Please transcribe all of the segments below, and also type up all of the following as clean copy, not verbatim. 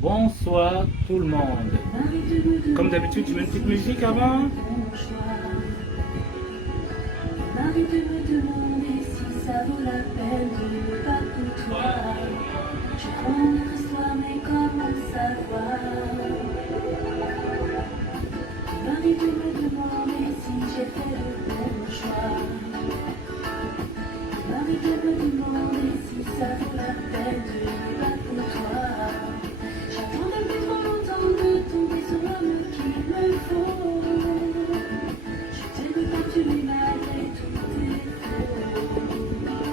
Bonsoir tout le monde. Comme d'habitude, je mets une petite musique avant. M'arrête de me demander si ça vaut la peine de me battre pour toi. Je prends notre histoire, mais comment savoir? M'arrête de me demander si j'ai fait le bon choix. M'arrête de me demander si ça vaut la peine de me battre pour toi. J'attends depuis trop longtemps de tomber sur l'homme qu'il me faut. Je t'aime quand tu es malgré tous tes défauts.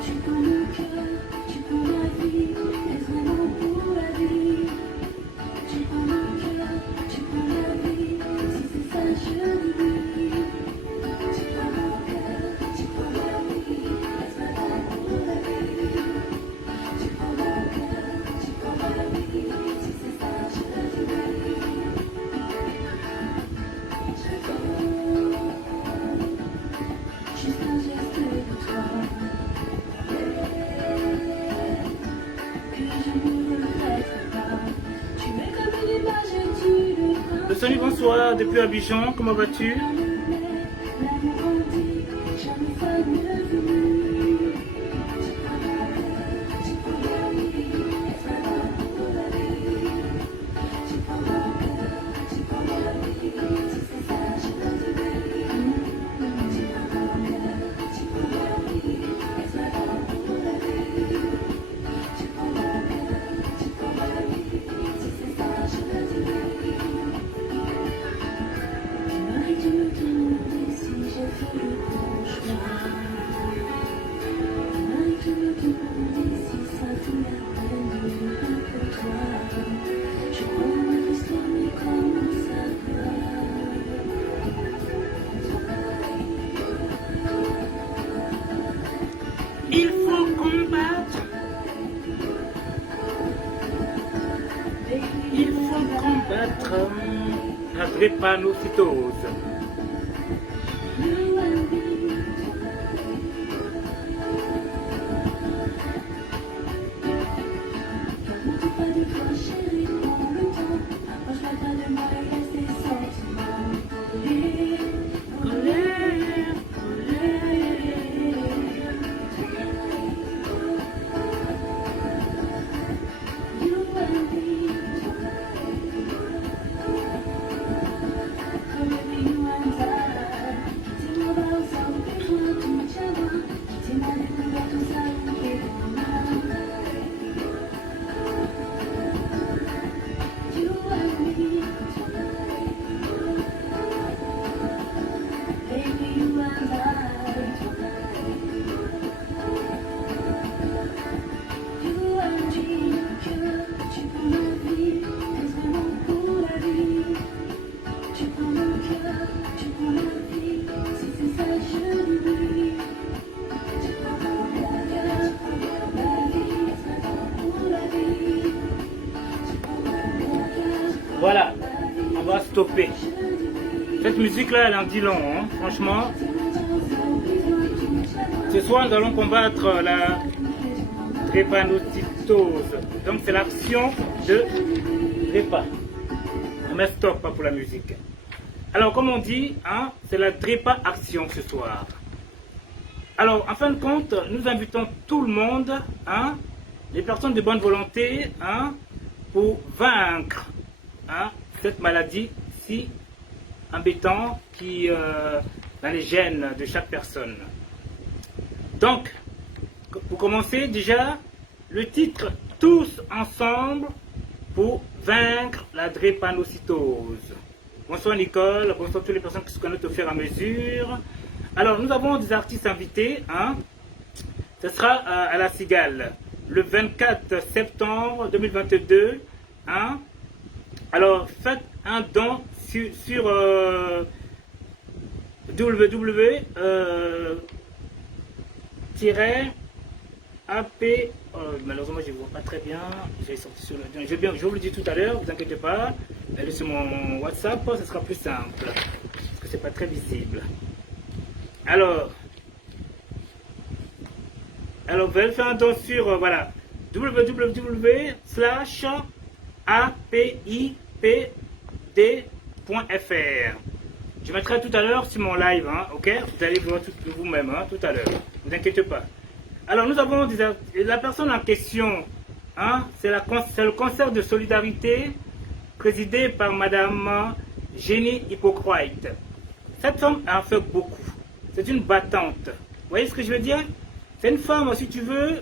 Tu prends mon cœur, tu prends ma vie, est-ce vraiment pour la vie? Tu prends mon cœur, tu prends la vie, si c'est ça je dis oui. Tu prends mon cœur, tu prends ma vie, est-ce vraiment pour la vie? Tu prends mon cœur, tu prends ma vie, si c'est ça je dis oui. Je t'aime, juste un geste de toi, que je ne regrette pas. Tu es comme une image et tu le Le feras. salut, bonsoir depuis Abidjan. Comment vas-tu? L'amour grandit, jamais ça ne finit. Tu prends mon cœur, tu prends ma vie, est-ce vraiment pour la vie? Tu prends mon cœur, tu prends ma vie, si c'est ça je dis oui. Tu prends mon cœur, tu prends ma vie, est-ce vraiment pour la vie? Tu prends mon cœur, tu prends ma vie, si c'est ça je dis oui. M'arrête de me demander si j'ai fait le bon choix. M'arrête de me demander si ça vaut la peine de me battre pour toi. Je prends notre histoire, mais comment savoir? Il faut combattre. Il faut combattre la drépanocytose. N'oublie pas de toi, chérie, prends le temps. Approche-toi pas de moi et laisse tes sentiments couler, couler, couler. You and me, baby, you and I. Quitter nos bras sans besoin, tu me tiendras. Quitter ma découverte, tout ça, et you and me, baby, you and I. You and me, cœur, tu prends ma vie, est-ce vraiment pour la vie? Tu prends mon cœur, tu prends ma vie, si c'est ça je dis oui. Tu prends mon cœur, tu prends ma vie, est-ce vraiment pour la vie? Tu prends mon cœur, Voilà, on va stopper. je dis oui. Cette musique-là, elle en dit long, hein, franchement. Ce soir, nous allons combattre la drépanocytose. Donc, c'est l'action de drépa. On met stop pas pour la musique. Alors, comme on dit, hein, c'est la drépa-action ce soir. Alors, en fin de compte, nous invitons tout le monde, hein, les personnes de bonne volonté, hein, pour vaincre, hein, cette maladie si embêtante qui dans les gènes de chaque personne. Donc, pour commencer, déjà, le titre Tous ensemble pour vaincre la drépanocytose. Bonsoir Nicole, bonsoir toutes les personnes qui se connectent au fur et à mesure. Alors, nous avons des artistes invités, hein. Ce sera à la Cigale, le 24 septembre 2022, hein. Alors, faites un don sur www AP, malheureusement je ne vois pas très bien, j'ai sorti sur le, je vous le dis tout à l'heure, vous inquiétez pas, allez sur mon WhatsApp, ce sera plus simple, parce que c'est pas très visible. Alors, vous allez faire un don sur, voilà, www/ Je mettrai tout à l'heure sur mon live, hein, ok? Vous allez voir tout vous-même, hein, tout à l'heure. Ne vous inquiétez pas. Alors, nous avons la personne en question, hein, c'est le concert de solidarité présidé par Madame Jenny Hippocrate. Cette femme a fait beaucoup. C'est une battante. Vous voyez ce que je veux dire? C'est une femme, si tu veux,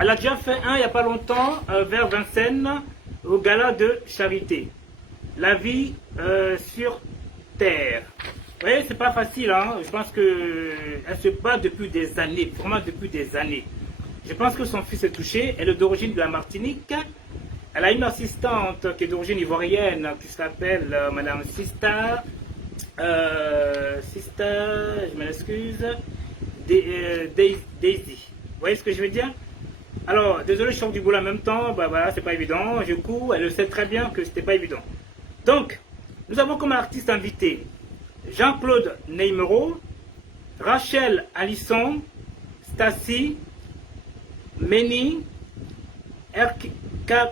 elle a déjà fait un il n'y a pas longtemps, vers Vincennes, au gala de charité. La vie sur terre. Vous voyez, c'est pas facile, hein. Je pense qu'elle se bat depuis des années, vraiment depuis des années. Je pense que son fils est touché, elle est d'origine de la Martinique. Elle a une assistante qui est d'origine ivoirienne, qui s'appelle Madame Sista, je m'excuse, Daisy. Vous voyez ce que je veux dire? Alors, désolé, je sors du boulot en même temps, bah voilà, c'est pas évident, je cours, elle le sait très bien que c'était pas évident. Donc, nous avons comme artiste invité Jean-Claude Neymero, Rachel Alisson, Stacy, Méni,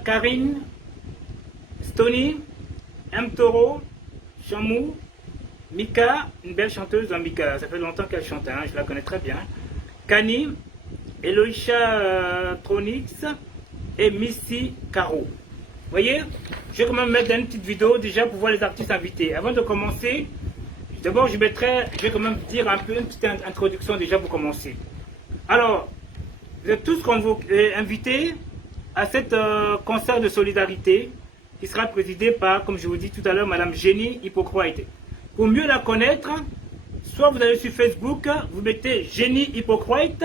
Karine, Stony, M. Toro, Chamou, Mika, une belle chanteuse, Mika, ça fait longtemps qu'elle chante, hein, je la connais très bien. Kani, Eloïcha Tronix et Missy Caro. Vous voyez, je vais quand même mettre une petite vidéo déjà pour voir les artistes invités. Avant de commencer, d'abord je vais quand même dire un peu une petite introduction déjà pour commencer. Alors, vous êtes tous invités à cet concert de solidarité qui sera présidé par, comme je vous dis tout à l'heure, Madame Jenny Hippocrate. Pour mieux la connaître, soit vous allez sur Facebook, vous mettez Jenny Hippocrate,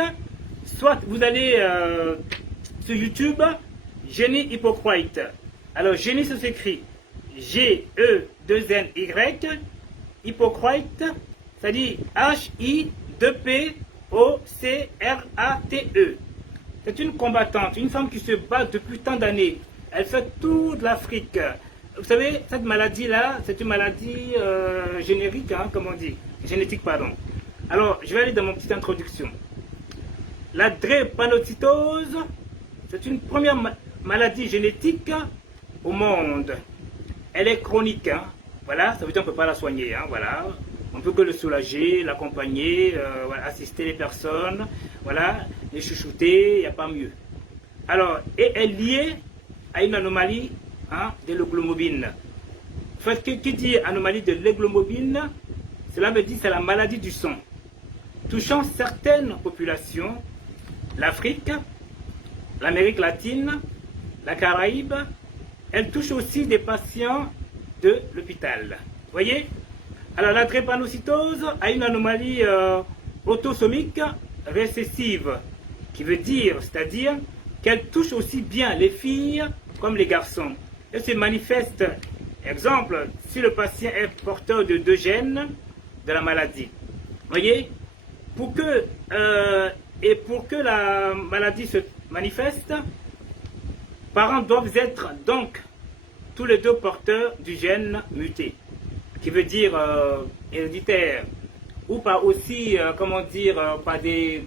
soit vous allez sur YouTube, Jenny Hippocrate. Alors, Jenny, ça s'écrit G-E-2-N-Y, Hippocrate, ça dit H-I-2-P-O-C-R-A-T-E. C'est une combattante, une femme qui se bat depuis tant d'années. Elle fait toute l'Afrique. Vous savez, cette maladie-là, c'est une maladie générique, hein, comme on dit. Génétique, pardon. Alors, je vais aller dans mon petite introduction. La drépanocytose, c'est une première maladie génétique au monde. Elle est chronique, hein. Voilà, ça veut dire qu'on ne peut pas la soigner, hein, voilà. On peut que le soulager, l'accompagner, voilà, assister les personnes, voilà, les chouchouter, il n'y a pas mieux. Alors, et elle est liée à une anomalie, hein, de l'hémoglobine. En fait, qui dit anomalie de l'hémoglobine, cela veut dire que c'est la maladie du sang. Touchant certaines populations, l'Afrique, l'Amérique latine, la Caraïbe, elle touche aussi des patients de l'hôpital. Vous voyez? Alors la drépanocytose a une anomalie autosomique récessive, qui veut dire, c'est-à-dire qu'elle touche aussi bien les filles comme les garçons. Elle se manifeste, exemple, si le patient est porteur de 2 gènes de la maladie. Vous voyez? Pour que la maladie se manifeste, parents doivent être donc tous les 2 porteurs du gène muté, qui veut dire héréditaire, ou pas aussi, comment dire, pas des...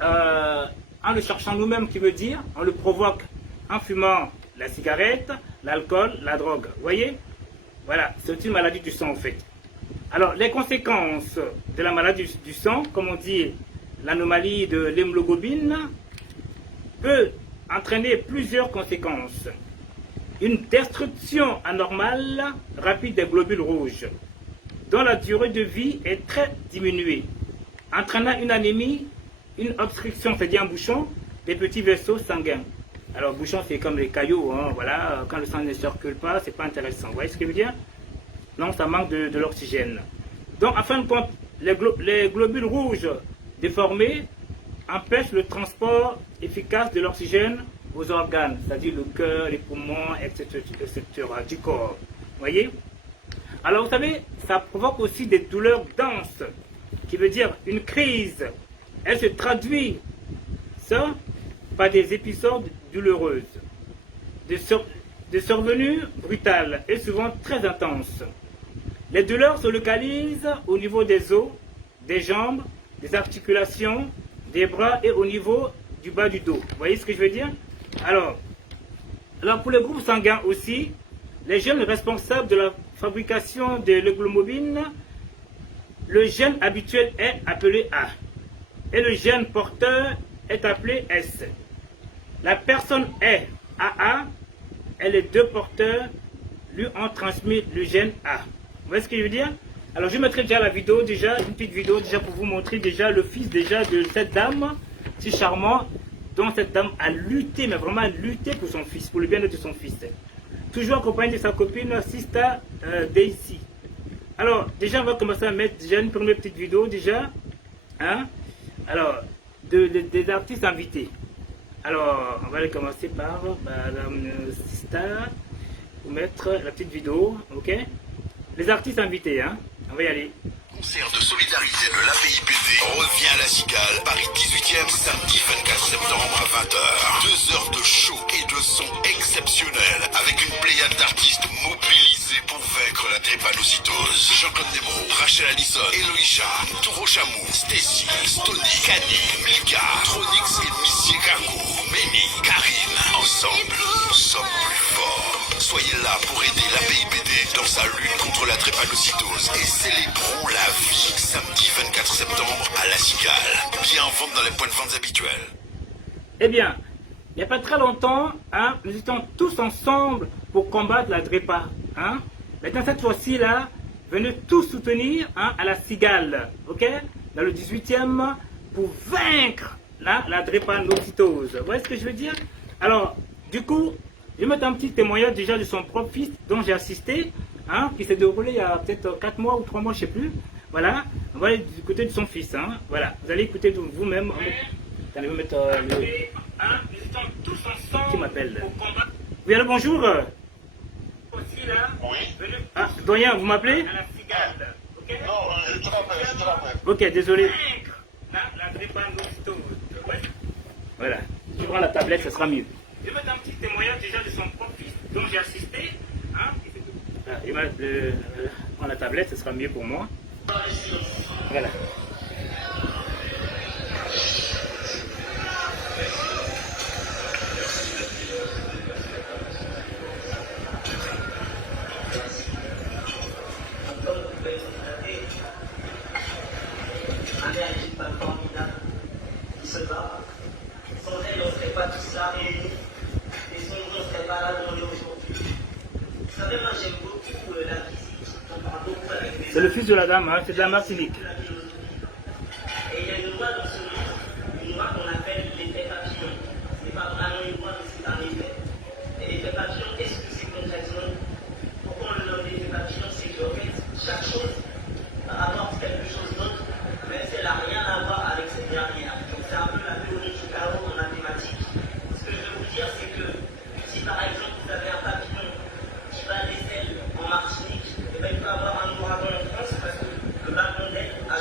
en le cherchant nous-mêmes, qui veut dire, on le provoque en fumant la cigarette, l'alcool, la drogue. Vous voyez? Voilà, c'est une maladie du sang en fait. Alors, les conséquences de la maladie du sang, comme on dit, l'anomalie de l'hémoglobine, peut entraîner plusieurs conséquences. Une destruction anormale rapide des globules rouges, dont la durée de vie est très diminuée, entraînant une anémie, une obstruction, c'est-à-dire un bouchon, des petits vaisseaux sanguins. Alors, bouchon, c'est comme les caillots, hein, voilà, quand le sang ne circule pas, c'est pas intéressant. Vous voyez ce que je veux dire? Non, ça manque de l'oxygène. Donc, en fin de compte, les globules rouges déformés empêchent le transport efficace de l'oxygène aux organes, c'est-à-dire le cœur, les poumons, etc., du corps. Vous voyez? Alors, vous savez, ça provoque aussi des douleurs denses, qui veut dire une crise. Elle se traduit, ça, par des épisodes douloureux, des survenues brutales et souvent très intenses. Les douleurs se localisent au niveau des os, des jambes, des articulations, des bras et au niveau du bas du dos. Vous voyez ce que je veux dire? Alors, Alors pour les groupes sanguins aussi, les gènes responsables de la fabrication de l'hémoglobine, le gène habituel est appelé A et le gène porteur est appelé S. La personne est AA et les deux porteurs lui ont transmis le gène A. Vous voyez ce que je veux dire? Alors je mettrai déjà la vidéo, déjà une petite vidéo déjà pour vous montrer déjà le fils déjà de cette dame, si charmant, dont cette dame a lutté, mais vraiment lutté pour son fils, pour le bien-être de son fils. Toujours accompagné de sa copine Sista Daisy. Alors déjà on va commencer à mettre déjà une première petite vidéo déjà, hein? Alors des artistes invités. Alors on va aller commencer par Madame Sista, pour mettre la petite vidéo, ok? Les artistes invités, hein? On va y aller. Concert de solidarité de l'APIPD revient à la Cigale, Paris 18e, samedi 24 septembre à 20h. 2 heures de show et de son exceptionnels avec une pléiade d'artistes mobilisés pour vaincre la drépanocytose. Jean-Claude Nemo, Rachel Allison, Eloïcha, Touro Chamou, Stacy, Stony, Kani, Milka, Tronix et Missy Cargo, Méni, Karine. Ensemble, nous sommes plus forts. Soyez là pour aider l'APIPD dans sa lutte contre la drépanocytose et célébrons la vie samedi 24 septembre à la Cigale. Bien en vente dans les points de vente habituels. Eh bien, il n'y a pas très longtemps, hein, nous étions tous ensemble pour combattre la drépa. Hein. Maintenant, cette fois-ci, là, venez tous soutenir, hein, à la Cigale, ok, dans le 18e, pour vaincre là, la drépanocytose. Vous voyez ce que je veux dire? Alors, du coup, je vais mettre un petit témoignage déjà de son propre fils dont j'ai assisté, hein, qui s'est déroulé il y a peut-être 4 mois ou 3 mois, je ne sais plus. Voilà, on va aller du côté de son fils. Hein. Voilà, vous allez écouter vous-même. Allez vous mettre le... Hein, nous étions tous ensemble qui m'appelle. Oui, alors bonjour. Aussi là. Oui. Ah, doyen, vous m'appelez? À la Cigale. Okay. Non, je te rappelle. Ok, désolé. La drépanocytose. Voilà, je prends la tablette, ça sera mieux. Je vais mettre un petit témoignage déjà de son propre fils dont j'ai assisté. Hein, je vais prendre la tablette, ce sera mieux pour moi. Voilà. Un équipe formidable qui se bat. Sans elle, on ne serait pas tous là réunis. Et sans nous, on ne serait pas là où on est aujourd'hui. Vous savez, moi j'aime beaucoup la physique. On parle beaucoup avec les... C'est le fils de la dame, hein, c'est de la Martinique. Et il y a une loi dans ce monde, une loi qu'on appelle l'effet papillon. Ce n'est pas vraiment une loi, mais c'est un effet. Et l'effet papillon, qu'est-ce que c'est concrètement? Pourquoi on le nomme l'effet papillon? C'est qu'en fait, chaque chose rapporte quelque chose d'autre, même si elle n'a rien à voir avec cette dernière. Donc c'est un peu la théorie du chaos en mathématiques. Ce que je veux vous dire, c'est que si par exemple vous avez un papillon qui bat des ailes en Martinique, et bien il peut avoir un ouragan en France parce que le ballon d'aile a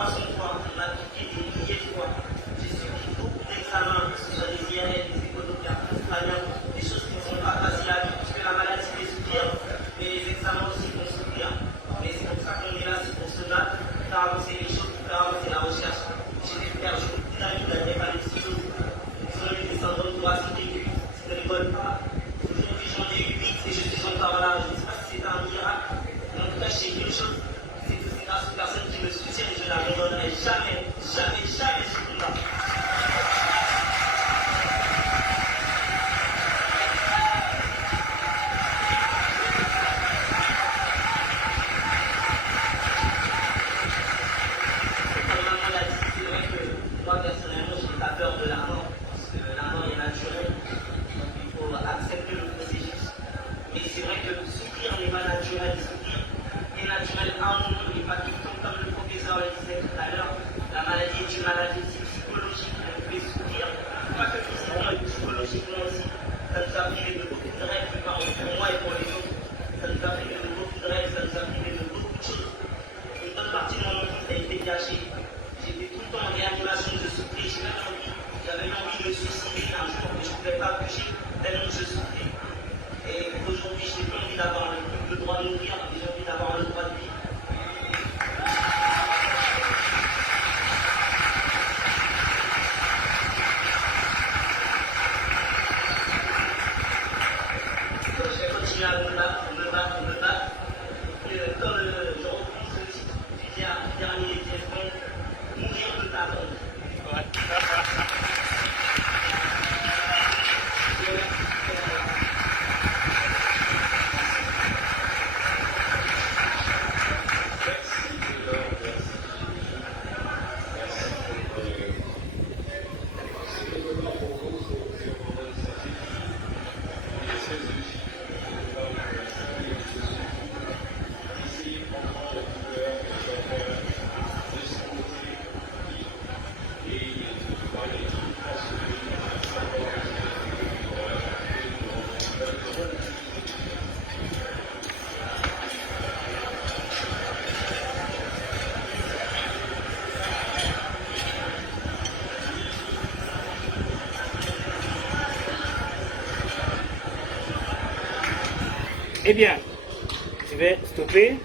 300 fois, on m'a piqué des milliers de fois. J'ai subi beaucoup d'examens, que ce soit des IRL, des éconocartes, des choses qui ne sont pas faciles à vivre, puisque la maladie fait souffrir, mais les examens aussi font souffrir. Mais c'est pour ça qu'on est là, c'est pour se battre, pour faire avancer les choses, pour faire avancer la recherche. J'ai des frères, j'ai beaucoup d'amis qui n'avaient pas les psychoses. Ils ont eu des syndromes thoraciques aigus, ça ne rigole pas. Aujourd'hui, j'en ai eu 8 et je suis encore là. Je ne sais pas si c'est un miracle. Mais en tout cas, je sais quelque chose. C'est que c'est grâce aux personnes qui me soutiennent. Je n'abandonnerai jamais, jamais, jamais ce combat. Comme maman l'a dit, c'est vrai que moi, personnellement, je n'ai pas peur de la mort. Parce que la mort est naturelle. Donc il faut accepter le processus. Mais c'est vrai que souffrir n'est pas naturel. Souffrir est naturel à un moment, mais pas tout le temps, comme le professeur le disait tout à l'heure. La maladie est une maladie psychologique. Elle nous fait souffrir, pas que physiquement, mais psychologiquement aussi. Ça nous a privé de beaucoup de rêves, pour moi et pour les autres. Ça nous a privé de beaucoup de rêves, ça nous a privé de beaucoup de choses. Une bonne partie de mon enfance a été gâchée. J'étais tout le temps en réanimation, je souffrais, j'avais envie de me suicider un jour, mais je ne pouvais pas bouger tellement je souffrais. Et aujourd'hui, je n'ai plus envie d'avoir le droit de mourir, j'ai envie d'avoir le droit de vivre. Donc, je vais continuer à me battre. Et comme je reprends ce titre du dernier téléphone, mourir de t'attendre. Eh bien, je vais stopper.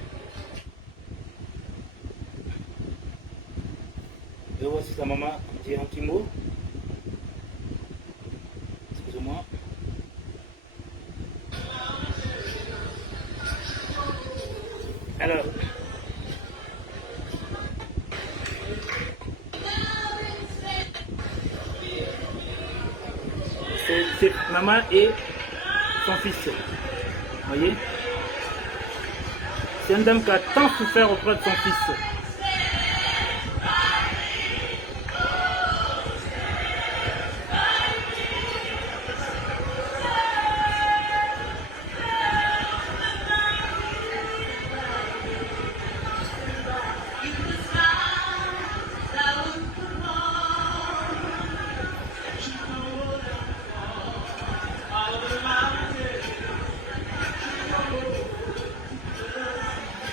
Je vois si sa maman dit un petit mot. Excusez-moi. Alors, c'est maman et son fils. Vous voyez? C'est une dame qui a tant souffert auprès de son fils.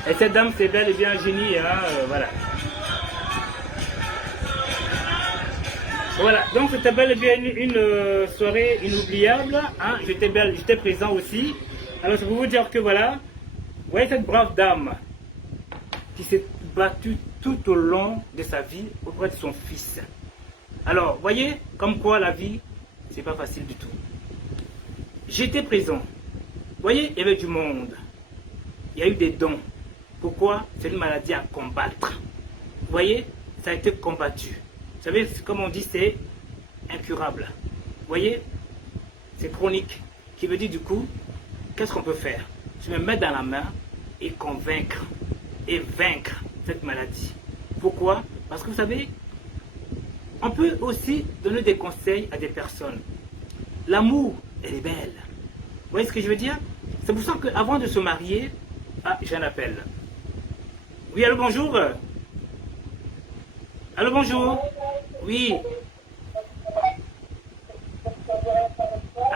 Et cette dame, c'est bel et bien un génie, hein, voilà. Voilà, donc c'était bel et bien une soirée inoubliable, hein. J'étais présent aussi. Alors je peux vous dire que voilà, vous voyez cette brave dame qui s'est battue tout au long de sa vie auprès de son fils. Alors, vous voyez, comme quoi la vie, c'est pas facile du tout. J'étais présent. Vous voyez, il y avait du monde. Il y a eu des dons. Pourquoi? C'est une maladie à combattre. Vous voyez, ça a été combattu. Vous savez, comme on dit, c'est incurable. Vous voyez, c'est chronique. Qui veut dire du coup, qu'est-ce qu'on peut faire? Je me mets dans la main et convaincre et vaincre cette maladie. Pourquoi? Parce que vous savez, on peut aussi donner des conseils à des personnes. L'amour, elle est belle. Vous voyez ce que je veux dire? C'est pour ça qu'avant de se marier, ah, j'ai un appel. Oui, allô, bonjour. Allô, bonjour. Oui.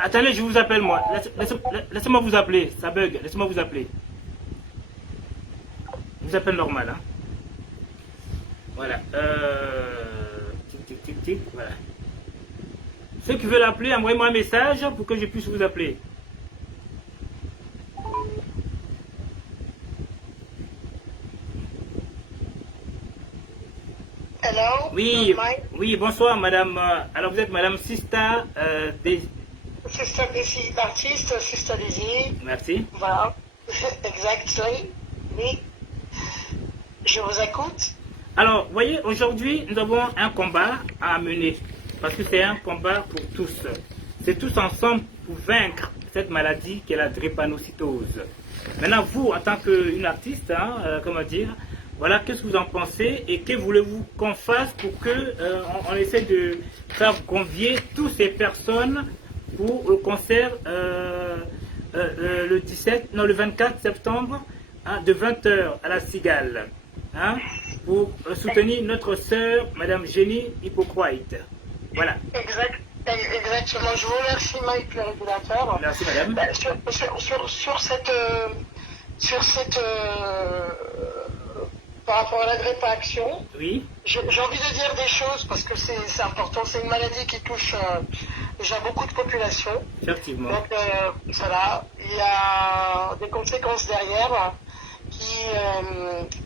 Attendez, je vous appelle moi. Laissez-moi vous appeler. Ça bug. Laissez-moi vous appeler. Je vous appelle normal. Hein. Voilà. Tic, tic, tic, tic. Voilà. Ceux qui veulent appeler, envoyez-moi un message pour que je puisse vous appeler. Hello? Oui, Mike? oui, bonsoir madame. Alors vous êtes madame Sista Sister Daisy, l'artiste, Sister Daisy. Merci. Voilà. Exactly. Oui. Je vous écoute. Alors, vous voyez, aujourd'hui, nous avons un combat à mener. Parce que c'est un combat pour tous. C'est tous ensemble pour vaincre cette maladie qui est la drépanocytose. Maintenant, vous, en tant qu'une artiste, comment dire, voilà, qu'est-ce que vous en pensez et que voulez-vous qu'on fasse pour que on essaie de faire convier toutes ces personnes pour le concert le 24 septembre de 20h à la Cigale, pour soutenir notre sœur, Madame Jenny Hippocrate. Voilà. Exactement. Je vous remercie, Mike, le régulateur. Merci, madame. Sur cette par rapport à la drépano-action, Oui. j'ai envie de dire des choses parce que c'est important. C'est une maladie qui touche déjà beaucoup de populations. Effectivement. Donc voilà, il y a des conséquences derrière qui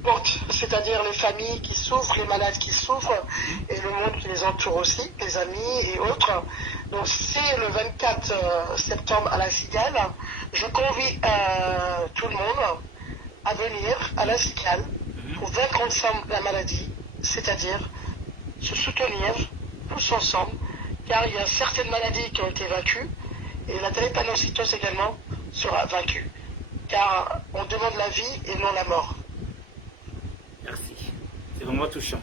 portent, c'est-à-dire les familles qui souffrent, les malades qui souffrent et le monde qui les entoure aussi, les amis et autres. Donc c'est le 24 septembre à la Cigale. Je convie tout le monde à venir à la Cigale pour vaincre ensemble la maladie, c'est-à-dire se soutenir tous ensemble, car il y a certaines maladies qui ont été vaincues et la drépanocytose également sera vaincue, car on demande la vie et non la mort. Merci. C'est vraiment touchant.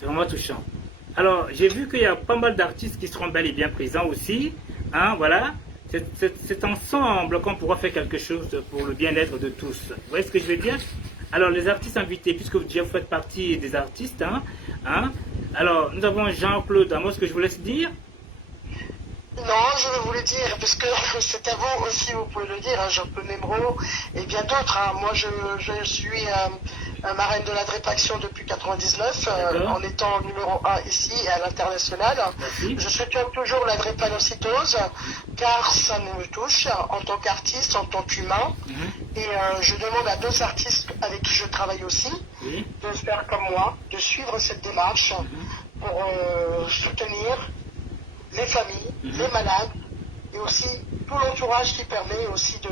C'est vraiment touchant. Alors, j'ai vu qu'il y a pas mal d'artistes qui seront bel et bien présents aussi. Voilà. C'est ensemble qu'on pourra faire quelque chose pour le bien-être de tous. Vous voyez ce que je veux dire? Alors, les artistes invités, puisque vous faites partie des artistes, alors, nous avons Jean-Claude Amos, que je vous laisse dire. Non, je vais vous le dire, parce que c'est à vous aussi, vous pouvez le dire, Jean-Claude Nébro et bien d'autres. Moi, je suis marraine de la drépano-action depuis 1999, en étant numéro 1 ici et à l'international. Je soutiens toujours la drépanocytose, car ça me touche en tant qu'artiste, en tant qu'humain. Et je demande à d'autres artistes avec qui je travaille aussi de faire comme moi, de suivre cette démarche pour soutenir les familles, les malades, et aussi tout l'entourage qui permet aussi de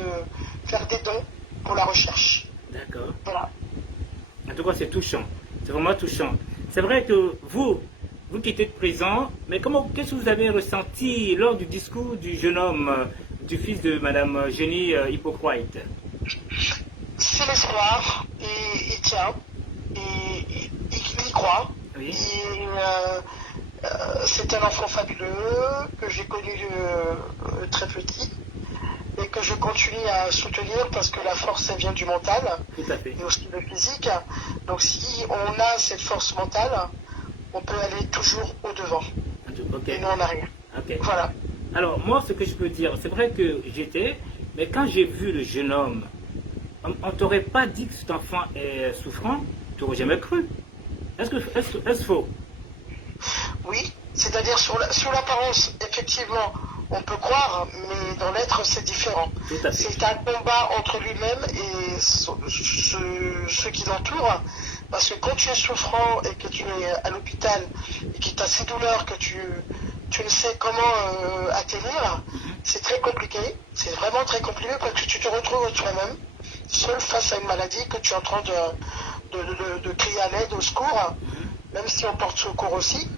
faire des dons pour la recherche. D'accord. Voilà. En tout cas, c'est touchant. C'est vraiment touchant. C'est vrai que vous qui êtes présent, mais qu'est-ce que vous avez ressenti lors du discours du jeune homme, du fils de Madame Jenny Hippocrate? C'est l'espoir, et il tient, et il y croit. Oui. C'est un enfant fabuleux que j'ai connu très petit et que je continue à soutenir parce que la force, elle vient du mental et aussi du physique. Donc si on a cette force mentale, on peut aller toujours au-devant et non en arrière. Voilà. Alors moi, ce que je peux dire, c'est vrai que mais quand j'ai vu le jeune homme, on ne t'aurait pas dit que cet enfant est souffrant, tu n'aurais jamais cru. Est-ce faux? Oui, c'est-à-dire sur l'apparence, effectivement, on peut croire, mais dans l'être, c'est différent. C'est un combat entre lui-même et ceux qui l'entourent, parce que quand tu es souffrant et que tu es à l'hôpital et que tu as ces douleurs que tu ne sais comment atteindre, c'est très compliqué, c'est vraiment très compliqué parce que tu te retrouves toi-même, seul face à une maladie que tu es en train de crier à l'aide, au secours, même si on porte secours aussi.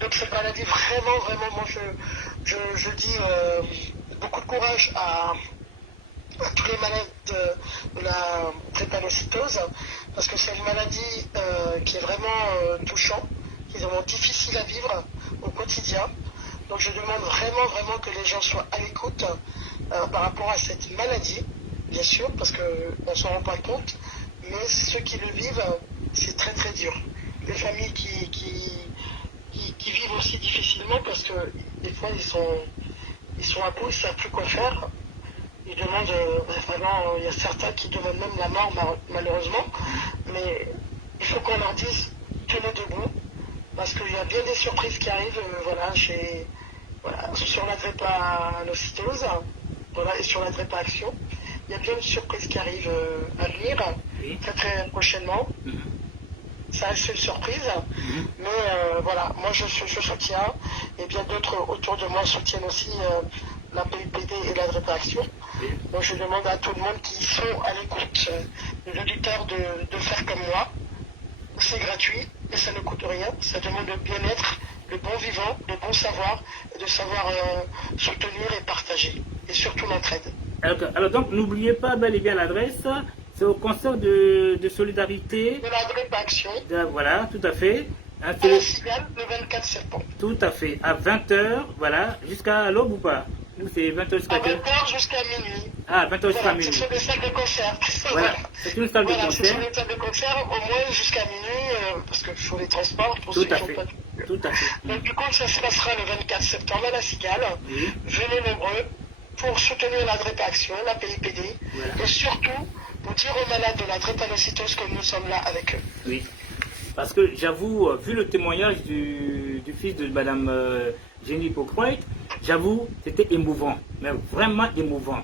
Donc cette maladie, vraiment, moi je dis beaucoup de courage à tous les malades de la drépanocytose, parce que c'est une maladie qui est vraiment touchante, qui est vraiment difficile à vivre au quotidien. Donc je demande vraiment que les gens soient à l'écoute par rapport à cette maladie, bien sûr, parce qu'on ne s'en rend pas compte, mais ceux qui le vivent, c'est très dur. Les familles qui vivent aussi difficilement parce que des fois ils sont à bout, ils ne savent plus quoi faire. Ils demandent vraiment, il y a certains qui demandent même la mort malheureusement, mais il faut qu'on leur dise tenez parce qu'il y a bien des surprises qui arrivent, sur la drépanocytose, voilà, et sur la Drépa Action. Il y a bien de surprises qui arrivent à venir, très prochainement. Ça reste une surprise, mais voilà, moi je soutiens, et bien d'autres autour de moi soutiennent aussi la PIPD et la Drépa Action. Donc je demande à tout le monde qui sont à l'écoute, les auditeurs, de faire comme moi. C'est gratuit et ça ne coûte rien, ça demande le bien-être, le bon vivant, le bon savoir, et de savoir soutenir et partager, et surtout l'entraide. Alors donc n'oubliez pas bel et bien l'adresse. C'est au concert de solidarité. De la Drépa Action. Voilà, tout à fait. À la Cigale, le 24 septembre. Tout à fait. À 20h, voilà. Jusqu'à l'aube ou pas? Ou c'est 20h jusqu'à 20h jusqu'à minuit. Ah, 20h jusqu'à Voilà, minuit. ce sont des salles de concert. Voilà. C'est une salle de concert. Ce sont des salles de concert au moins jusqu'à minuit, parce qu'il faut les transports pour ceux qui font pas de... Tout à fait. Donc du coup, ça se passera le 24 septembre à la Cigale. Venez nombreux pour soutenir la Drépa Action, la PIPD, et surtout pour dire aux malades de la drépanocytose que nous sommes là avec eux. Oui, parce que j'avoue, vu le témoignage du fils de Madame Jenny Pocroit, j'avoue, c'était émouvant, mais vraiment émouvant.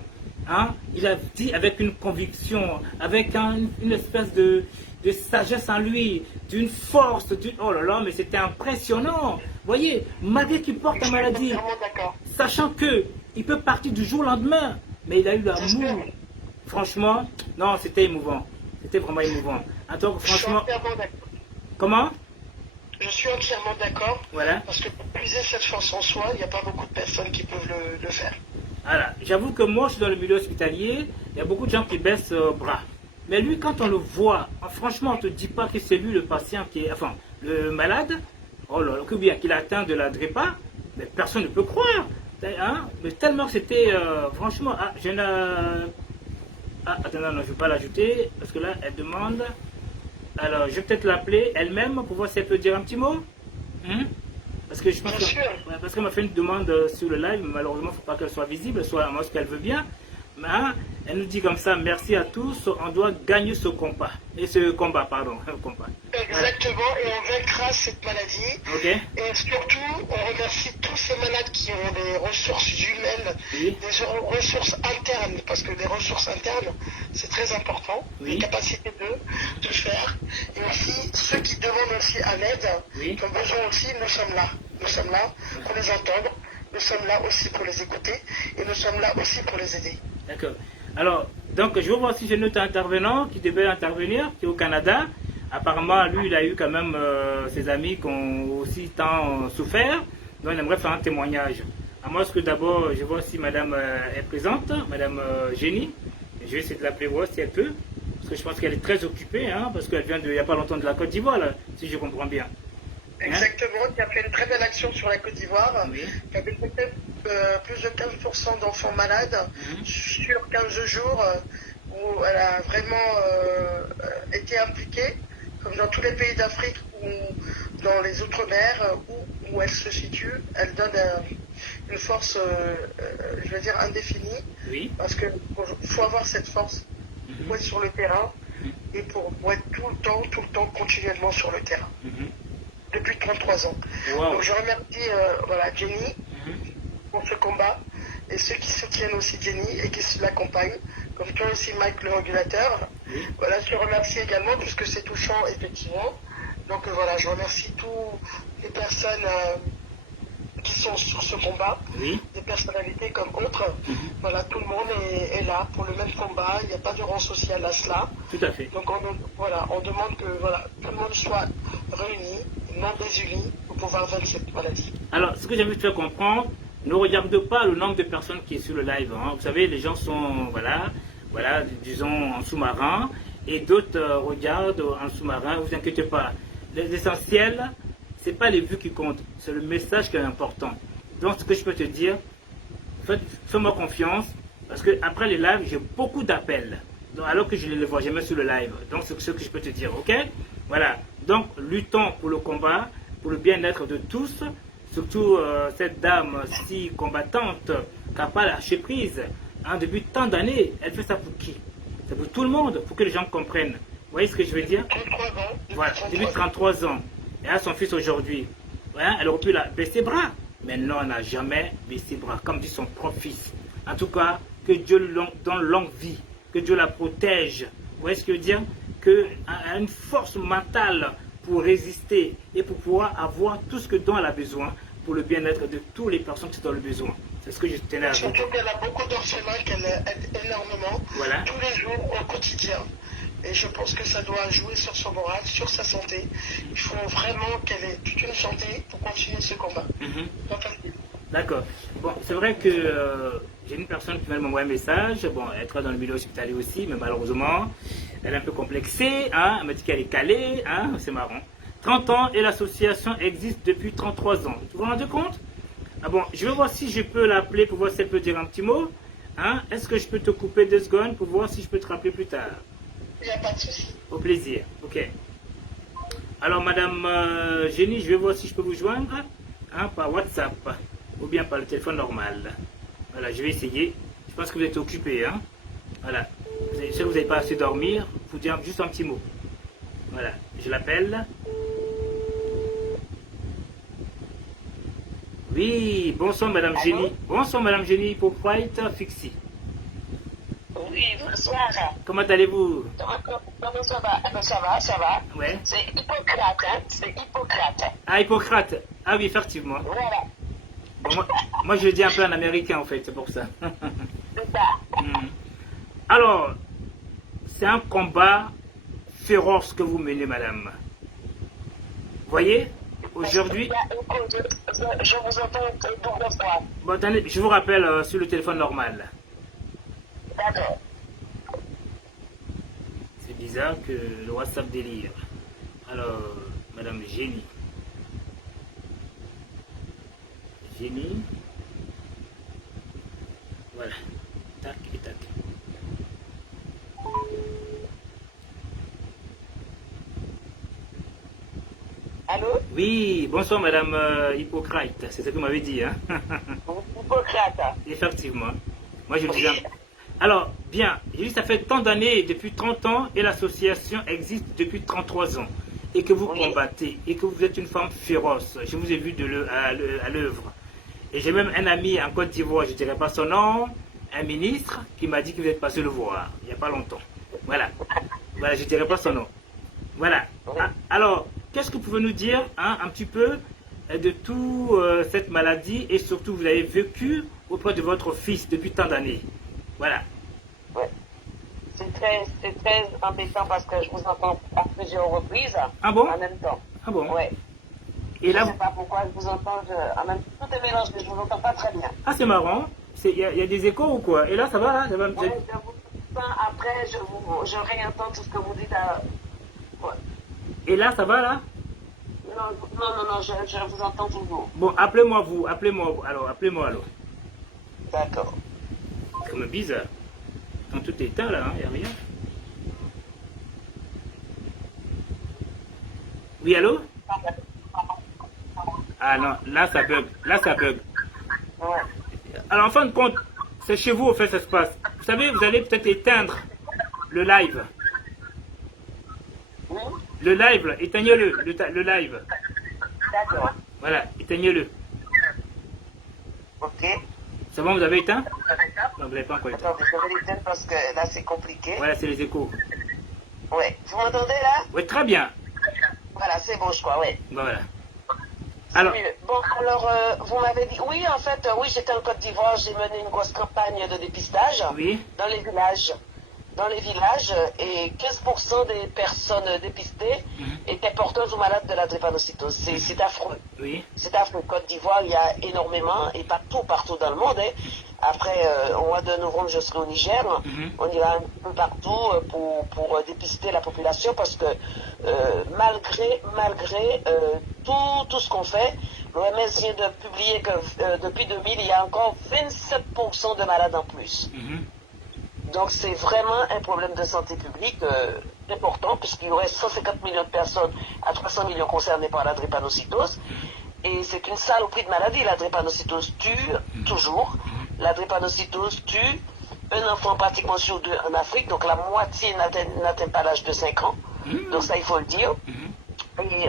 Hein? Il a dit avec une conviction, avec une espèce de sagesse en lui, d'une force, oh là là, mais c'était impressionnant. Vous voyez, malgré qu'il porte la maladie, sachant qu'il peut partir du jour au lendemain, mais il a eu l'amour. Franchement, non, c'était émouvant. C'était vraiment émouvant. Donc, franchement... Comment? Je suis entièrement d'accord. Voilà. Parce que pour puiser cette force en soi, il n'y a pas beaucoup de personnes qui peuvent le faire. Voilà. J'avoue que moi, je suis dans le milieu hospitalier. Il y a beaucoup de gens qui baissent bras. Mais lui, quand on le voit, franchement, on ne te dit pas que c'est lui le patient qui est... Enfin, le malade, oh là, que bien qu'il a atteint de la Drépa, mais personne ne peut croire. Hein? Mais tellement que c'était... franchement, attends, non, je ne vais pas l'ajouter, parce que là, elle demande... Alors, je vais peut-être l'appeler elle-même pour voir si elle peut dire un petit mot. Parce que je pense parce qu'elle m'a fait une demande sur le live, mais malheureusement, il ne faut pas qu'elle soit visible, soit à moi ce qu'elle veut bien. Mais, elle nous dit comme ça, merci à tous, on doit gagner ce combat. Combat. Exactement, et on vaincra cette maladie. Et surtout, on remercie tous ces malades qui ont des ressources humaines, des ressources internes, parce que les ressources internes, c'est très important, les capacités de faire. Et aussi, ceux qui demandent aussi à l'aide, qui ont besoin aussi, nous sommes là. Nous sommes là pour les entendre, nous sommes là aussi pour les écouter, et nous sommes là aussi pour les aider. D'accord. Alors, donc je vais voir si j'ai un autre intervenant qui devait intervenir, qui est au Canada. Apparemment, lui, il a eu quand même ses amis qui ont aussi tant souffert. Donc, il aimerait faire un témoignage. À moi, ce que d'abord, je vois si madame est présente, madame Jenny. Je vais essayer de l'appeler voir si elle peut. Parce que je pense qu'elle est très occupée, hein, parce qu'elle vient il n'y a pas longtemps de la Côte d'Ivoire, si je comprends bien. Exactement, qui a fait une très belle action sur la Côte d'Ivoire, qui a détecté plus de 15% d'enfants malades sur 15 jours, où elle a vraiment été impliquée, comme dans tous les pays d'Afrique ou dans les Outre-mer où elle se situe. Elle donne une force, je veux dire, indéfinie, parce qu'il faut avoir cette force pour être sur le terrain et pour être tout le temps, continuellement sur le terrain. Depuis 33 ans. Donc je remercie Jenny pour ce combat et ceux qui soutiennent aussi Jenny et qui l'accompagnent, comme toi aussi Mike le régulateur. Voilà, je te remercie également puisque c'est touchant effectivement. Donc voilà, je remercie toutes les personnes qui sont sur ce combat, des personnalités comme autres. Voilà, tout le monde est là pour le même combat, il n'y a pas de rang social à cela. Tout à fait. Donc on demande que tout le monde soit réuni, non désunis, pour pouvoir vaincre cette maladie. Alors, ce que j'ai envie de faire comprendre, ne regarde pas le nombre de personnes qui est sur le live. Hein. Vous savez, les gens sont, disons, en sous-marin, et d'autres regardent en sous-marin, ne vous inquiétez pas. L'essentiel, ce n'est pas les vues qui comptent, c'est le message qui est important. Donc, ce que je peux te dire, fais-moi confiance, parce qu'après les lives, j'ai beaucoup d'appels, alors que je ne les vois jamais sur le live. Donc, c'est ce que je peux te dire, ok? Voilà. Donc, luttons pour le combat, pour le bien-être de tous, surtout cette dame si combattante, qui n'a pas lâché prise. Hein, depuis tant d'années, elle fait ça pour qui? C'est pour tout le monde, pour que les gens comprennent. Vous voyez ce que je veux dire? 33 ans. Voilà, depuis 33 ans. Et à son fils aujourd'hui, hein, elle aurait pu baisser bras. Mais non, elle n'a jamais baissé bras, comme dit son propre fils. En tout cas, que Dieu lui donne longue vie, que Dieu la protège. Vous voyez ce que je veux dire? Qu'elle a une force mentale pour résister et pour pouvoir avoir tout ce dont elle a besoin pour le bien-être de toutes les personnes qui sont dans le besoin. C'est ce que je tenais à vous dire. Surtout qu'elle a beaucoup d'orphelins, qu'elle aide énormément, Voilà. tous les jours, au quotidien. Et je pense que ça doit jouer sur son moral, sur sa santé. Il faut vraiment qu'elle ait toute une santé pour continuer ce combat. Pas facile. D'accord. Bon, c'est vrai que j'ai une personne qui vient de m'envoyer un message. Bon, elle travaille dans le milieu hospitalier aussi, mais malheureusement, elle est un peu complexée. Hein? Elle m'a dit qu'elle est calée. Hein? C'est marrant. 30 ans et l'association existe depuis 33 ans. Tu vous rendez compte? Ah bon, je vais voir si je peux l'appeler pour voir si elle peut dire un petit mot. Hein? Est-ce que je peux te couper 2 secondes pour voir si je peux te rappeler plus tard? Il n'y a pas de souci. Au plaisir. Ok. Alors, Madame Jenny, je vais voir si je peux vous joindre hein, par WhatsApp ou bien par le téléphone normal. Voilà, je vais essayer. Je pense que vous êtes occupé. Hein? Voilà. Je sais que vous n'avez pas assez dormir. Vous dire juste un petit mot. Voilà. Je l'appelle. Oui, bonsoir Madame Jenny. Bonsoir Madame Jenny pour White Fixie. Oui, bonsoir. Comment allez-vous? Comment ça va? Eh ben, ça va, ça va. Ouais. C'est Hippocrate, hein? C'est Hippocrate. Ah, Hippocrate. Ah oui, effectivement. Voilà. Bon, moi, je le dis un peu en américain en fait, c'est pour ça. C'est ça. Alors, c'est un combat féroce que vous menez, madame. Vous voyez, aujourd'hui... Je vous entends double fois. Bon, attendez, je vous rappelle sur le téléphone normal. D'accord. C'est bizarre que le WhatsApp délire. Alors, madame Jenny. Jenny. Voilà. Tac et tac. Allô? Oui, bonsoir madame Hippocrate. C'est ce que vous m'avez dit, hein? Hippocrate. Effectivement. Moi, je le dis. Alors, bien, j'ai dit ça fait tant d'années, depuis 30 ans, et l'association existe depuis 33 ans. Et que vous combattez, et que vous êtes une femme féroce. Je vous ai vu à l'œuvre. Et j'ai même un ami en Côte d'Ivoire, je ne dirais pas son nom, un ministre, qui m'a dit que vous êtes passé le voir, il n'y a pas longtemps. Voilà. Voilà, je ne dirais pas son nom. Voilà. Ah, alors, qu'est-ce que vous pouvez nous dire, hein, un petit peu, de toute cette maladie, et surtout, vous avez vécu auprès de votre fils depuis tant d'années. Voilà. Ouais. C'est très embêtant parce que je vous entends à plusieurs reprises. Ah bon? En même temps. Ah bon? Ouais. Et là, je ne sais pas pourquoi je vous entends en même temps. Tout est mélangé, je ne vous entends pas très bien. Ah, c'est marrant. Il y a des échos ou quoi? Et là, ça va, là? Ça va me... Ouais, je vous entends, après, je réentends tout ce que vous dites. Ouais. Et là, ça va, là? Non, je vous entends toujours. Bon, appelez-moi vous. Appelez-moi alors. D'accord. C'est comme bizarre. Quand tout est éteint, là, il n'y a rien. Oui, allô? Ah non, là, ça bug. Là, ça bug. Ouais. Alors, en fin de compte, c'est chez vous, au fait, ça se passe. Vous savez, vous allez peut-être éteindre le live. Oui? Le live, là, éteignez-le, le live. D'accord. Voilà, éteignez-le. Ok. C'est bon, vous avez éteint? Non, vous n'avez pas encore éteint. Attendez, je vais l'éteindre parce que là, c'est compliqué. Voilà, c'est les échos. Ouais. Vous m'entendez là? Oui, très bien. Voilà, c'est bon, je crois, ouais. Bon, voilà. Alors, Bon, alors, vous m'avez dit, oui, en fait, oui, j'étais en Côte d'Ivoire, j'ai mené une grosse campagne de dépistage oui. dans les villages. Et 15% des personnes dépistées étaient porteuses ou malades de la drépanocytose. C'est affreux. Oui. C'est affreux. Côte d'Ivoire, il y a énormément, et partout dans le monde. Hein. Après, au mois de novembre, je serai au Niger. On ira un peu partout pour dépister la population parce que malgré tout ce qu'on fait, l'OMS vient de publier que depuis 2000, il y a encore 27% de malades en plus. Donc c'est vraiment un problème de santé publique important puisqu'il y aurait 150 millions de personnes à 300 millions concernées par la drépanocytose. Et c'est une saloperie de maladie. La drépanocytose tue toujours. La drépanocytose tue un enfant pratiquement sur 2 en Afrique. Donc la moitié n'atteint pas l'âge de 5 ans. Donc ça, il faut le dire. Et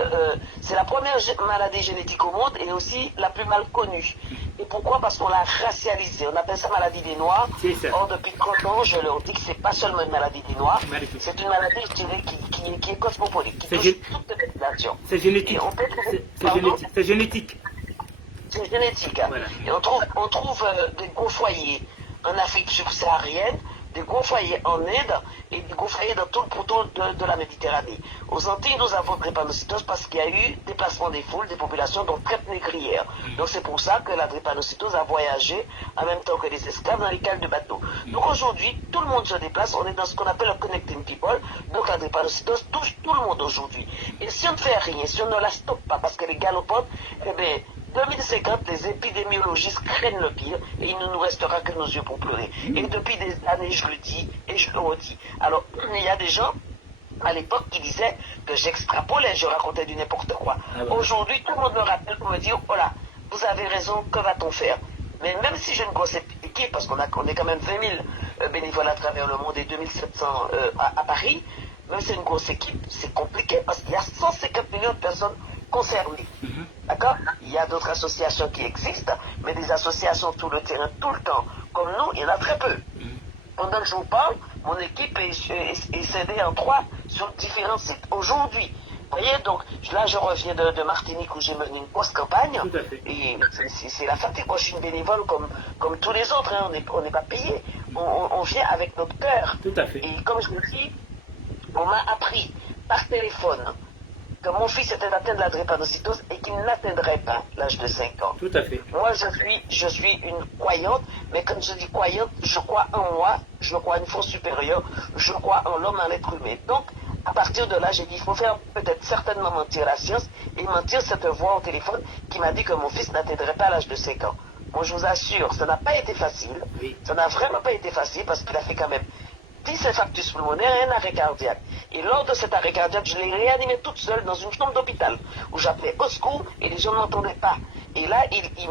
c'est la première maladie génétique au monde et aussi la plus mal connue. Et pourquoi? Parce qu'on l'a racialisée. On appelle ça maladie des Noirs. Or, depuis 30 ans, je leur dis que c'est pas seulement une maladie des Noirs, c'est une maladie, je dirais, qui est cosmopolite, qui touche toutes les populations. C'est génétique. C'est génétique. C'est génétique. Hein. Voilà. Et on trouve des gros foyers en Afrique subsaharienne, des gros foyers en Inde et des gros foyers dans tout le pourtour de la Méditerranée. Aux Antilles, nous avons drépanocytose parce qu'il y a eu déplacement des foules, des populations, donc traite négrière. Donc c'est pour ça que la drépanocytose a voyagé en même temps que les esclaves dans les cales de bateaux. Donc aujourd'hui, tout le monde se déplace, on est dans ce qu'on appelle le connecting people, donc la drépanocytose touche tout le monde aujourd'hui. Et si on ne fait rien, si on ne la stoppe pas parce qu'elle est galopante, eh bien, 2050, les épidémiologistes craignent le pire et il ne nous restera que nos yeux pour pleurer. Et depuis des années, je le dis et je le redis. Alors, il y a des gens à l'époque qui disaient que j'extrapolais, je racontais du n'importe quoi. Aujourd'hui, tout le monde me rappelle pour me dire, oh là, vous avez raison, que va-t-on faire? Mais même si j'ai une grosse équipe, parce qu'on est quand même 20 000 bénévoles à travers le monde et 2700 à Paris, même si c'est une grosse équipe, c'est compliqué parce qu'il y a 150 millions de personnes concernées. D'accord? Il y a d'autres associations qui existent, mais des associations tout le terrain, tout le temps, comme nous, il y en a très peu. Pendant que je vous parle, mon équipe est scindée en 3 sur différents sites. Aujourd'hui, vous voyez, donc là je reviens de Martinique où j'ai mené une grosse campagne, et c'est la fatigue. Moi je suis une bénévole comme tous les autres, hein. On n'est pas payé, on vient avec notre cœur. Tout à fait. Et comme je le dis, on m'a appris par téléphone que mon fils était atteint de la drépanocytose et qu'il n'atteindrait pas l'âge de 5 ans. Tout à fait. Moi, je suis une croyante, mais quand je dis croyante, je crois en moi, je crois en une force supérieure, je crois en l'homme, en l'être humain. Donc, à partir de là, j'ai dit, il faut faire peut-être certainement mentir la science et mentir cette voix au téléphone qui m'a dit que mon fils n'atteindrait pas l'âge de 5 ans. Moi, je vous assure, ça n'a pas été facile. Oui. Ça n'a vraiment pas été facile parce qu'il a fait quand même 10 infarctus pulmonaires et un arrêt cardiaque. Et lors de cet arrêt cardiaque, je l'ai réanimé toute seule dans une chambre d'hôpital où j'appelais au secours et les gens ne m'entendaient pas. Et là, il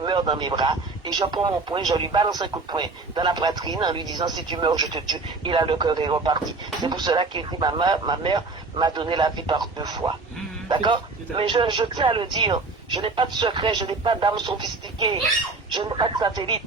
meurt dans mes bras et je prends mon poing, je lui balance un coup de poing dans la poitrine en lui disant si tu meurs, je te tue. Il a le cœur est reparti. C'est pour cela qu'il dit ma mère m'a donné la vie par 2 fois. D'accord? Mais je tiens à le dire, je n'ai pas de secret, je n'ai pas d'âme sophistiquée, je n'ai pas de satellite.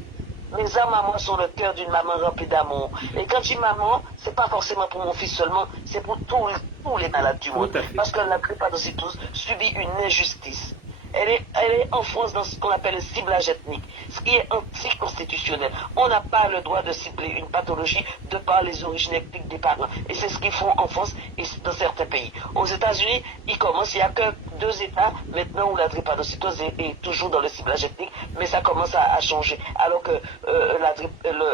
Mes âmes à moi sont le cœur d'une maman remplie d'amour. Et quand je dis maman, c'est pas forcément pour mon fils seulement, c'est pour tous les malades du monde. Parce que la drépanocytose subit une injustice. Elle est en France dans ce qu'on appelle le ciblage ethnique, ce qui est anticonstitutionnel. On n'a pas le droit de cibler une pathologie de par les origines ethniques des parents. Et c'est ce qu'ils font en France et dans certains pays. Aux États-Unis, il n'y a que 2 États maintenant où la drépanocytose est toujours dans le ciblage ethnique, mais ça commence à changer. Alors que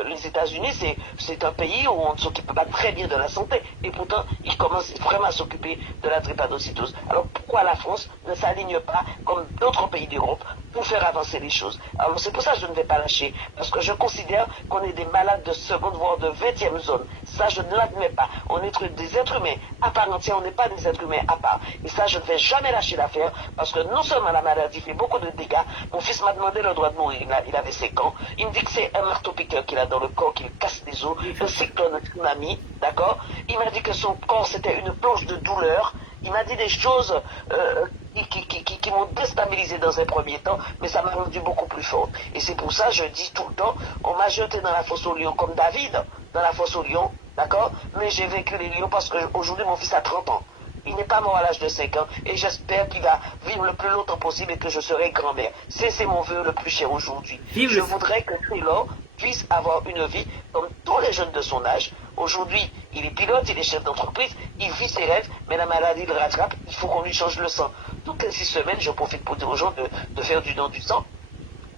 les États-Unis, c'est un pays où on ne s'occupe pas très bien de la santé. Et pourtant, ils commencent vraiment à s'occuper de la drépanocytose. Alors pourquoi la France ne s'aligne pas comme d'autres pays d'Europe pour faire avancer les choses? Alors c'est pour ça que je ne vais pas lâcher, parce que je considère qu'on est des malades de seconde voire de 20e zone. Ça je ne l'admets pas. On est des êtres humains à part entière, on n'est pas des êtres humains à part. Et ça je ne vais jamais lâcher l'affaire, parce que non seulement la maladie fait beaucoup de dégâts, mon fils m'a demandé le droit de mourir, il avait 5 ans, il me dit que c'est un marteau-piqueur qu'il a dans le corps, qu'il casse les os, un cyclone, un tsunami, d'accord? Il m'a dit que son corps c'était une planche de douleur. Il m'a dit des choses qui m'ont déstabilisé dans un premier temps, mais ça m'a rendu beaucoup plus forte. Et c'est pour ça, je dis tout le temps, on m'a jeté dans la fosse aux lions comme David, dans la fosse aux lions, d'accord? Mais j'ai vécu les lions parce qu'aujourd'hui, mon fils a 30 ans. Il n'est pas mort à l'âge de 5 ans et j'espère qu'il va vivre le plus longtemps possible et que je serai grand-mère. C'est mon vœu le plus cher aujourd'hui. Je voudrais que Taylor puisse avoir une vie comme tous les jeunes de son âge. Aujourd'hui, il est pilote, il est chef d'entreprise, il vit ses rêves, mais la maladie le rattrape, il faut qu'on lui change le sang. Toutes les 6 semaines, je profite pour dire aux gens de faire du don du sang.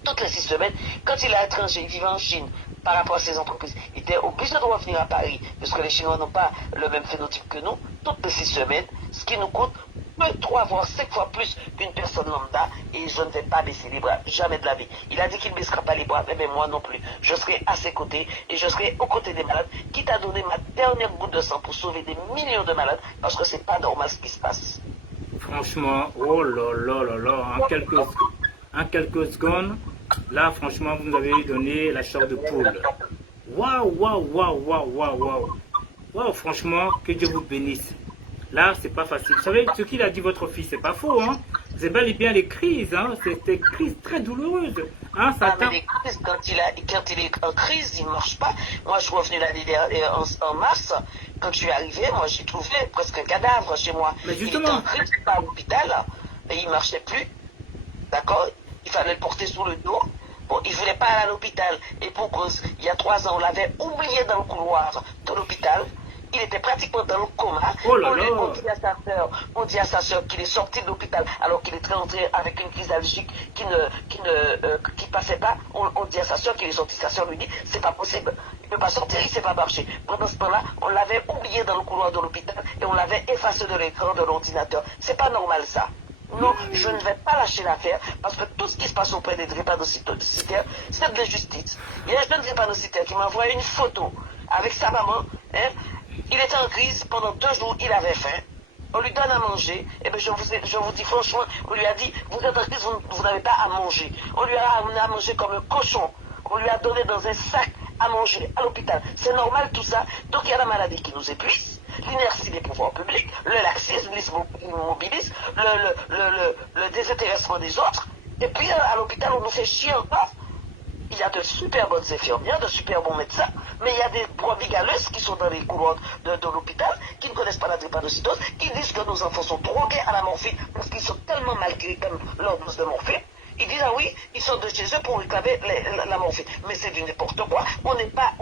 Toutes les 6 semaines, quand il est à l'étranger, il vivait en Chine, par rapport à ses entreprises, il était obligé de revenir à Paris, parce que les Chinois n'ont pas le même phénotype que nous. Toutes les 6 semaines, ce qui nous coûte 2, 3, voire 5 fois plus qu'une personne lambda, et je ne vais pas baisser les bras, jamais de la vie. Il a dit qu'il ne baissera pas les bras, mais moi non plus. Je serai à ses côtés, et je serai aux côtés des malades, quitte à donner ma dernière goutte de sang pour sauver des millions de malades, parce que c'est pas normal ce qui se passe. Franchement, oh là là là là, en quelques secondes, là franchement vous nous avez donné la chair de poule. Waouh, waouh, waouh, waouh, waouh, waouh. Waouh, franchement, que Dieu vous bénisse. Là, c'est pas facile. Vous savez, ce qu'il a dit votre fils, c'est pas faux, hein. C'est bel et bien les crises, hein. C'est des crises très douloureuses. Hein, ça mais les crises, quand il est en crise, il ne marche pas. Moi, je suis revenu l'année dernière, en mars. Quand je suis arrivé, moi, j'ai trouvé presque un cadavre chez moi. Mais justement. Il était en crise, pas à l'hôpital, et il ne marchait plus. D'accord? Il fallait le porter sous le dos. Bon, il ne voulait pas aller à l'hôpital. Et pour cause, il y a 3 ans, on l'avait oublié dans le couloir de l'hôpital. Il était pratiquement dans le coma. Oh là là. On dit à sa soeur qu'il est sorti de l'hôpital alors qu'il est rentré avec une crise allergique qui passait pas. On dit à sa soeur qu'il est sorti. Sa soeur lui dit c'est pas possible. Il ne peut pas sortir, il ne sait pas marcher. Pendant ce temps-là, on l'avait oublié dans le couloir de l'hôpital et on l'avait effacé de l'écran de l'ordinateur. C'est pas normal ça. Non, je ne vais pas lâcher l'affaire parce que tout ce qui se passe auprès des drépanocytaires, c'est de l'injustice. Il y a un jeune drépanocytaire qui m'a envoyé une photo avec sa maman. Hein. Il était en crise, pendant 2 jours, il avait faim. On lui donne à manger. Et bien, je vous dis franchement, on lui a dit, vous êtes en crise, vous n'avez pas à manger. On lui a amené à manger comme un cochon. On lui a donné dans un sac à manger à l'hôpital. C'est normal tout ça. Donc il y a la maladie qui nous épuise, l'inertie des pouvoirs publics, le laxisme, l'immobilisme, le désintéressement des autres. Et puis à l'hôpital, on nous fait chier encore. Il y a de super bonnes infirmières, de super bons médecins, mais il y a des brebis galeuses qui sont dans les couloirs de l'hôpital, qui ne connaissent pas la drépanocytose, qui disent que nos enfants sont drogués à la morphine parce qu'ils sont tellement malgrés comme leur dose de morphine. Ils disent ah oui, ils sortent de chez eux pour réclamer la morphine. Mais c'est du n'importe quoi. On n'est pas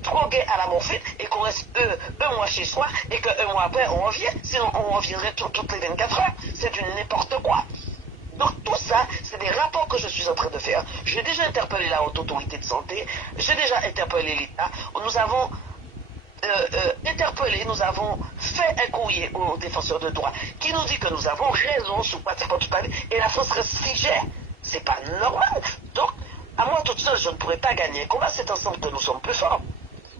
drogué à la morphine et qu'on reste un mois chez soi et qu'un mois après on revient. Sinon on reviendrait toutes les 24 heures. C'est du n'importe quoi. Donc tout ça, c'est des rapports que je suis en train de faire. J'ai déjà interpellé la haute autorité de santé, j'ai déjà interpellé l'État. Nous avons interpellé, nous avons fait un courrier aux défenseurs de droits qui nous dit que nous avons raison sur Patrick et la France reste figée. C'est pas normal. Donc, à moi toute seule, je ne pourrais pas gagner. Comment c'est ensemble que nous sommes plus forts?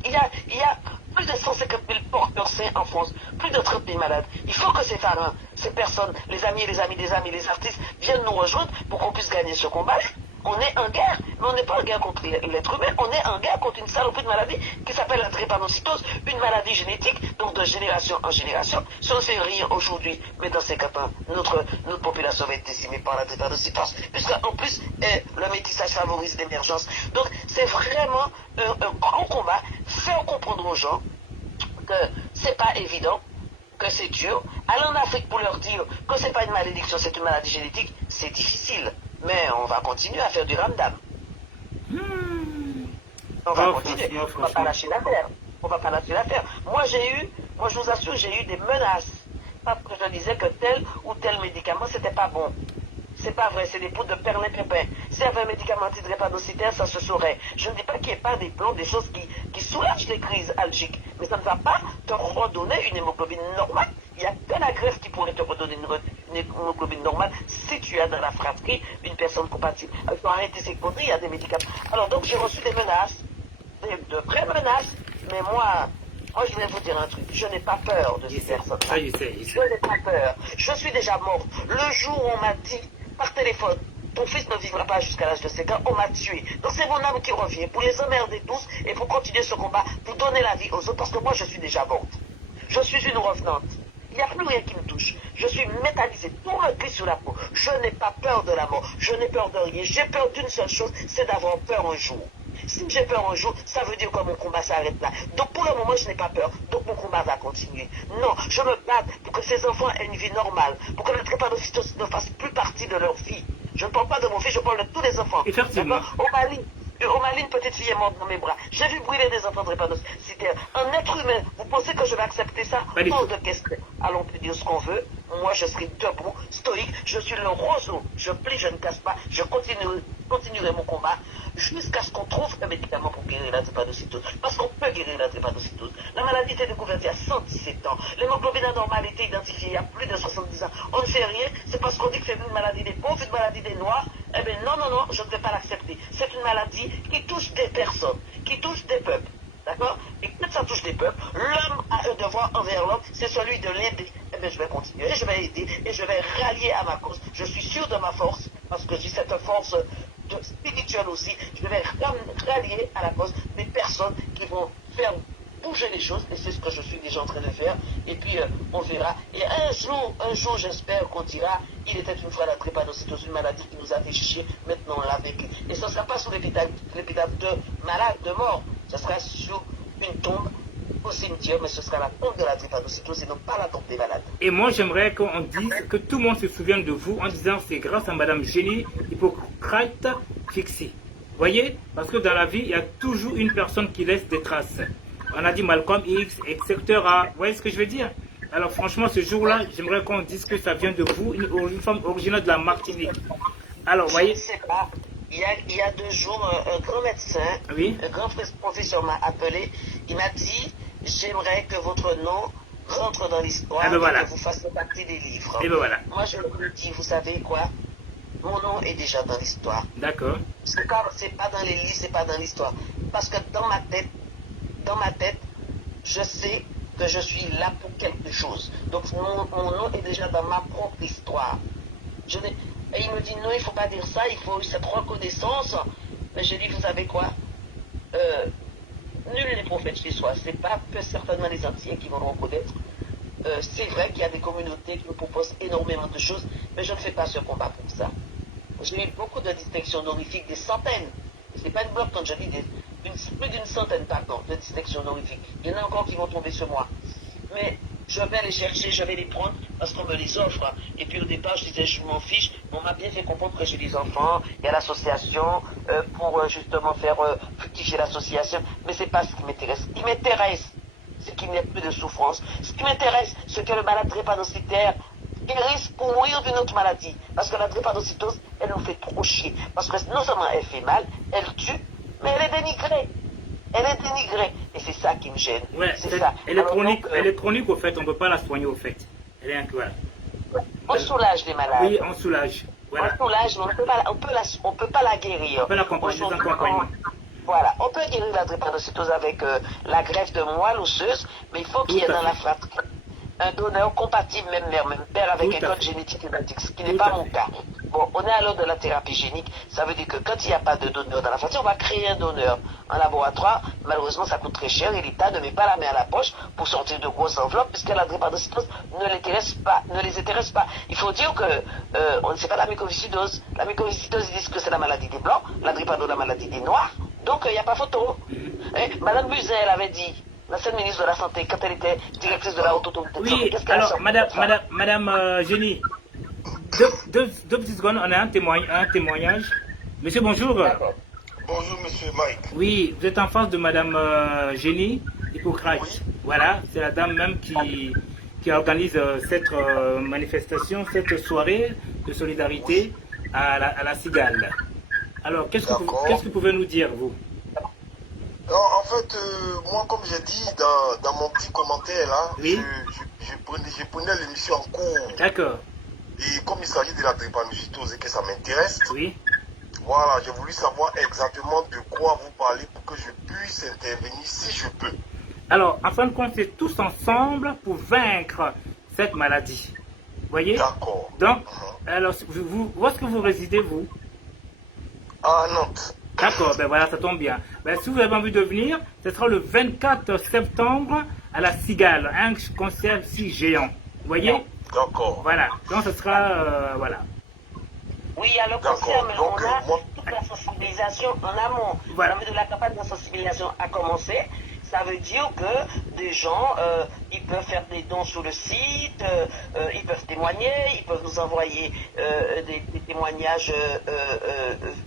Il y a plus de 150 000 porteurs sains en France, plus de 30 000 malades. Il faut que ces parents, ces personnes, les amis, les artistes viennent nous rejoindre pour qu'on puisse gagner ce combat-là. On est en guerre, mais on n'est pas en guerre contre l'être humain, on est en guerre contre une saloperie de maladie qui s'appelle la drépanocytose, une maladie génétique, donc de génération en génération. Si on ne fait rien aujourd'hui, mais dans 50 ans, notre population va être décimée par la drépanocytose, puisqu'en plus, le métissage favorise l'émergence. Donc, c'est vraiment un grand combat. Faire comprendre aux gens que c'est pas évident, que c'est dur. Aller en Afrique pour leur dire que c'est pas une malédiction, c'est une maladie génétique, c'est difficile. Mais on va continuer à faire du ramdam. On va continuer. On va pas lâcher l'affaire. On va pas lâcher l'affaire. Moi je vous assure, j'ai eu des menaces. Parce que je disais que tel ou tel médicament, c'était pas bon. C'est pas vrai, c'est des poudres de perlimpinpin. S'il y avait un médicament antidrépanocytaire, ça se saurait. Je ne dis pas qu'il n'y ait pas des plans, des choses qui soulagent les crises algiques. Mais ça ne va pas te redonner une hémoglobine normale. Il n'y a que la greffe qui pourrait te redonner une hémoglobine normale si tu as dans la fratrie une personne compatible. Il faut arrêter ces conneries, il y a des médicaments. Alors donc j'ai reçu des menaces, de vraies menaces, mais moi je vais vous dire un truc, je n'ai pas peur de ces personnes. Je n'ai pas peur. Je suis déjà morte. Le jour où on m'a dit par téléphone, ton fils ne vivra pas jusqu'à l'âge de 5 ans, on m'a tué. Donc c'est mon âme qui revient pour les emmerder tous et pour continuer ce combat, pour donner la vie aux autres, parce que moi je suis déjà morte. Je suis une revenante. Il n'y a plus rien qui me touche. Je suis métallisée, tout repris sur la peau. Je n'ai pas peur de la mort. Je n'ai peur de rien. J'ai peur d'une seule chose, c'est d'avoir peur un jour. Si j'ai peur un jour, ça veut dire que mon combat s'arrête là. Donc pour le moment, je n'ai pas peur. Donc mon combat va continuer. Non, je me bats pour que ces enfants aient une vie normale. Pour que la drépanocytose ne fasse plus partie de leur vie. Je ne parle pas de mon fils, je parle de tous les enfants. Effectivement. Au Mali, une petite fille est morte dans mes bras. J'ai vu brûler des enfants drépanocytaires. Un être humain, vous pensez que je vais accepter ça? Hors de question. Alors on peut dire ce qu'on veut. Moi, je serai debout, stoïque. Je suis le roseau. Je plie, je ne casse pas. Je continuerai mon combat jusqu'à ce qu'on trouve un médicament pour guérir la drépanocytose. Parce qu'on peut guérir la drépanocytose. La maladie était découverte il y a 117 ans. L'hémoglobine anormale était identifiée il y a plus de 70 ans. On ne sait rien. C'est parce qu'on dit que c'est une maladie des pauvres, une maladie des noirs. Eh bien, non, je ne vais pas l'accepter. C'est une maladie qui touche des personnes, qui touche des peuples. D'accord? Et quand ça touche des peuples, l'homme a un devoir envers l'homme, c'est celui de l'aider. Eh bien, je vais continuer, je vais aider et je vais rallier à ma cause. Je suis sûr de ma force, parce que j'ai cette force spirituelle aussi. Je vais rallier à la cause des personnes qui vont faire bouger les choses, et c'est ce que je suis déjà en train de faire, et puis on verra. Et un jour, j'espère qu'on dira, il était une fois la drépanocytose, une maladie qui nous a fait chier, maintenant on l'a vécu. Et ce ne sera pas sur l'épitaphe de malade, de mort, ce sera sur une tombe au cimetière, mais ce sera la tombe de la drépanocytose et non pas la tombe des malades. Et moi, j'aimerais qu'on dise, que tout le monde se souvienne de vous en disant c'est grâce à Madame Génie Hippocrate Fixie. Voyez, parce que dans la vie, il y a toujours une personne qui laisse des traces. On a dit Malcolm X, etc. Vous voyez ce que je veux dire? Alors franchement, ce jour-là, j'aimerais qu'on dise que ça vient de vous, une femme originaire de la Martinique. Alors, vous voyez? Je ne sais pas. Il y a 2 jours, un grand médecin, oui, un grand professeur m'a appelé. Il m'a dit, j'aimerais que votre nom rentre dans l'histoire et voilà, que vous fassiez partie des livres. Et ben voilà. Moi, je lui dis, vous savez quoi? Mon nom est déjà dans l'histoire. D'accord. C'est pas dans les livres, c'est pas dans l'histoire. Parce que dans ma tête, je sais que je suis là pour quelque chose. Donc mon nom est déjà dans ma propre histoire. Et il me dit non, il ne faut pas dire ça, il faut cette reconnaissance. Mais j'ai dit, vous savez quoi? Nul n'est prophète chez soi. C'est pas certainement les entiers qui vont le reconnaître. C'est vrai qu'il y a des communautés qui me proposent énormément de choses, mais je ne fais pas ce combat pour ça. J'ai eu beaucoup de distinctions honorifiques, des centaines. Ce n'est pas une blague quand je dis plus d'une centaine, pardon, de distinctions honorifiques. Il y en a encore qui vont tomber sur moi. Mais je vais les chercher, je vais les prendre parce qu'on me les offre. Et puis au départ, je disais, je m'en fiche. On m'a bien fait comprendre que j'ai des enfants. Il y a l'association pour justement faire fructifier l'association. Mais ce n'est pas ce qui m'intéresse. Ce qui m'intéresse, c'est qu'il n'y ait plus de souffrance. Ce qui m'intéresse, c'est que le malade drépanocytaire guérisse pour mourir d'une autre maladie. Parce que la drépanocytose, elle nous fait trop chier. Parce que non seulement elle fait mal, elle tue, mais elle est dénigrée. Elle est dénigrée. Et c'est ça qui me gêne. Ouais, c'est ça. Elle est chronique au fait, on ne peut pas la soigner au fait. Elle est incroyable. On soulage les malades. Oui, on soulage. Voilà. On soulage, mais on peut pas la guérir. On peut l'accompagner. Voilà, on peut guérir la drépanocytose avec la greffe de moelle osseuse, mais il faut qu'il y ait dans la fratrie un donneur compatible, même mère, même père, avec un code génétique identique, ce qui n'est pas mon cas. Bon, on est à l'heure de la thérapie génique, ça veut dire que quand il n'y a pas de donneur dans la fratrie, on va créer un donneur en laboratoire. Malheureusement, ça coûte très cher et l'État ne met pas la main à la poche pour sortir de grosses enveloppes, puisque la drépanocytose ne les intéresse pas. Il faut dire que on ne sait pas la mucoviscidose. La mucoviscidose, ils disent que c'est la maladie des blancs, la drépano la maladie des noirs, donc il n'y a pas photo. Madame Buzyn, elle avait dit, l'ancienne ministre de la Santé, quand elle était directrice de la haute autorité de santé, oui, qu'est-ce qu'elle a alors, sorti? Madame Génie, deux petites secondes, on a un témoignage. Monsieur, bonjour. Bonjour, monsieur Mike. Oui, vous êtes en face de Madame Génie Hippocrate. Oui. Voilà, c'est la dame même qui organise cette manifestation, cette soirée de solidarité à la Cigale. Alors, qu'est-ce que vous pouvez nous dire, vous? En fait, moi, comme j'ai dit dans mon petit commentaire là, oui, je prenais l'émission en cours. D'accord. Et comme il s'agit de la drépanocytose et que ça m'intéresse, oui, voilà, j'ai voulu savoir exactement de quoi vous parlez pour que je puisse intervenir si je peux. Alors, en fin de compte, c'est tous ensemble pour vaincre cette maladie. Vous voyez? D'accord. Donc, alors, où est-ce que vous résidez, vous? À Nantes. D'accord, ben voilà, ça tombe bien. Ben, si vous avez envie de venir, ce sera le 24 septembre à la Cigale, un concert si géant. Vous voyez? D'accord. Voilà, donc ce sera, voilà. Oui, il y a le concert, mais on a toute la sensibilisation en amont. Voilà. De la campagne de sensibilisation a commencé. Ça veut dire que des gens, ils peuvent faire des dons sur le site, ils peuvent témoigner, ils peuvent nous envoyer des témoignages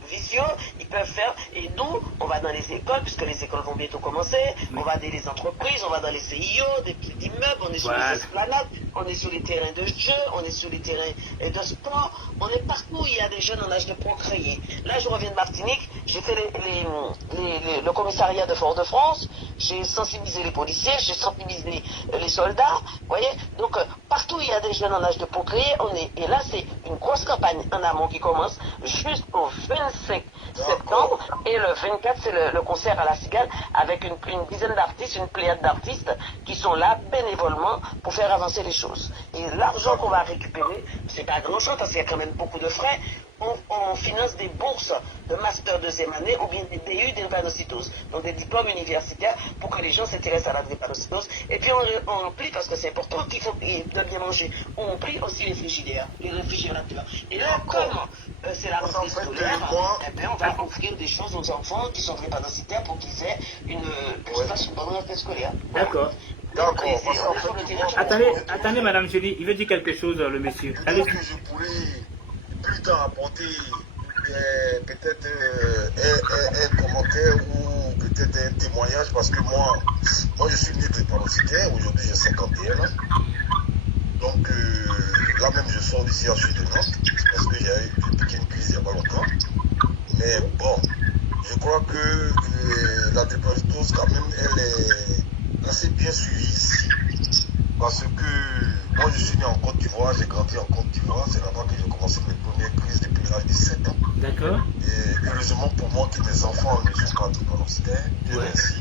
visio, ils peuvent faire, et nous, on va dans les écoles, puisque les écoles vont bientôt commencer, on va dans les entreprises, on va dans les CIO, des petits immeubles, on est sur les esplanades, on est sur les terrains de jeu, on est sur les terrains de sport, on est partout où il y a des jeunes en âge de procréer. Là, je reviens de Martinique, j'ai fait le commissariat de Fort-de-France, j'ai sensibilisé les policiers, j'ai sensibilisé les soldats, vous voyez. Donc, partout où il y a des jeunes en âge de procréer, et là, c'est une grosse campagne en amont qui commence jusqu'au 25 septembre, et le 24, c'est le concert à la Cigale, avec une dizaine d'artistes, une pléiade d'artistes qui sont là bénévolement pour faire avancer les choses. Et l'argent qu'on va récupérer, c'est pas grand-chose, parce qu'il y a quand même beaucoup de frais. on finance des bourses de master deuxième année ou bien des DU drépanocytose, donc des diplômes universitaires pour que les gens s'intéressent à la drépanocytose. Et puis on remplit, parce que c'est important qu'il faut de bien manger, on remplit aussi les frigidaires, les réfrigérateurs. Et là, comme c'est la rentrée scolaire, on va offrir des choses aux enfants qui sont drépanocytaires pour qu'ils aient une bonne rentrée scolaire. D'accord. D'accord. Attendez, Madame Julie, il veut dire quelque chose, le monsieur. Allez. Je pourrais plus tard apporter peut-être un commentaire ou peut-être un témoignage, parce que moi je suis né drépanocytaire, aujourd'hui j'ai 51 ans. Donc là même je sors d'ici à Sud de Nantes, parce qu'il y a eu une petite crise il n'y a pas longtemps. Mais bon, je crois que la drépanocytose quand même elle est assez bien suivie ici. Parce que moi je suis né en Côte d'Ivoire, j'ai grandi en Côte d'Ivoire, c'est là-bas que j'ai commencé mes premières crises depuis l'âge de 7 ans. D'accord. Et heureusement pour moi que mes enfants ne sont pas drépanocytaires, Dieu merci.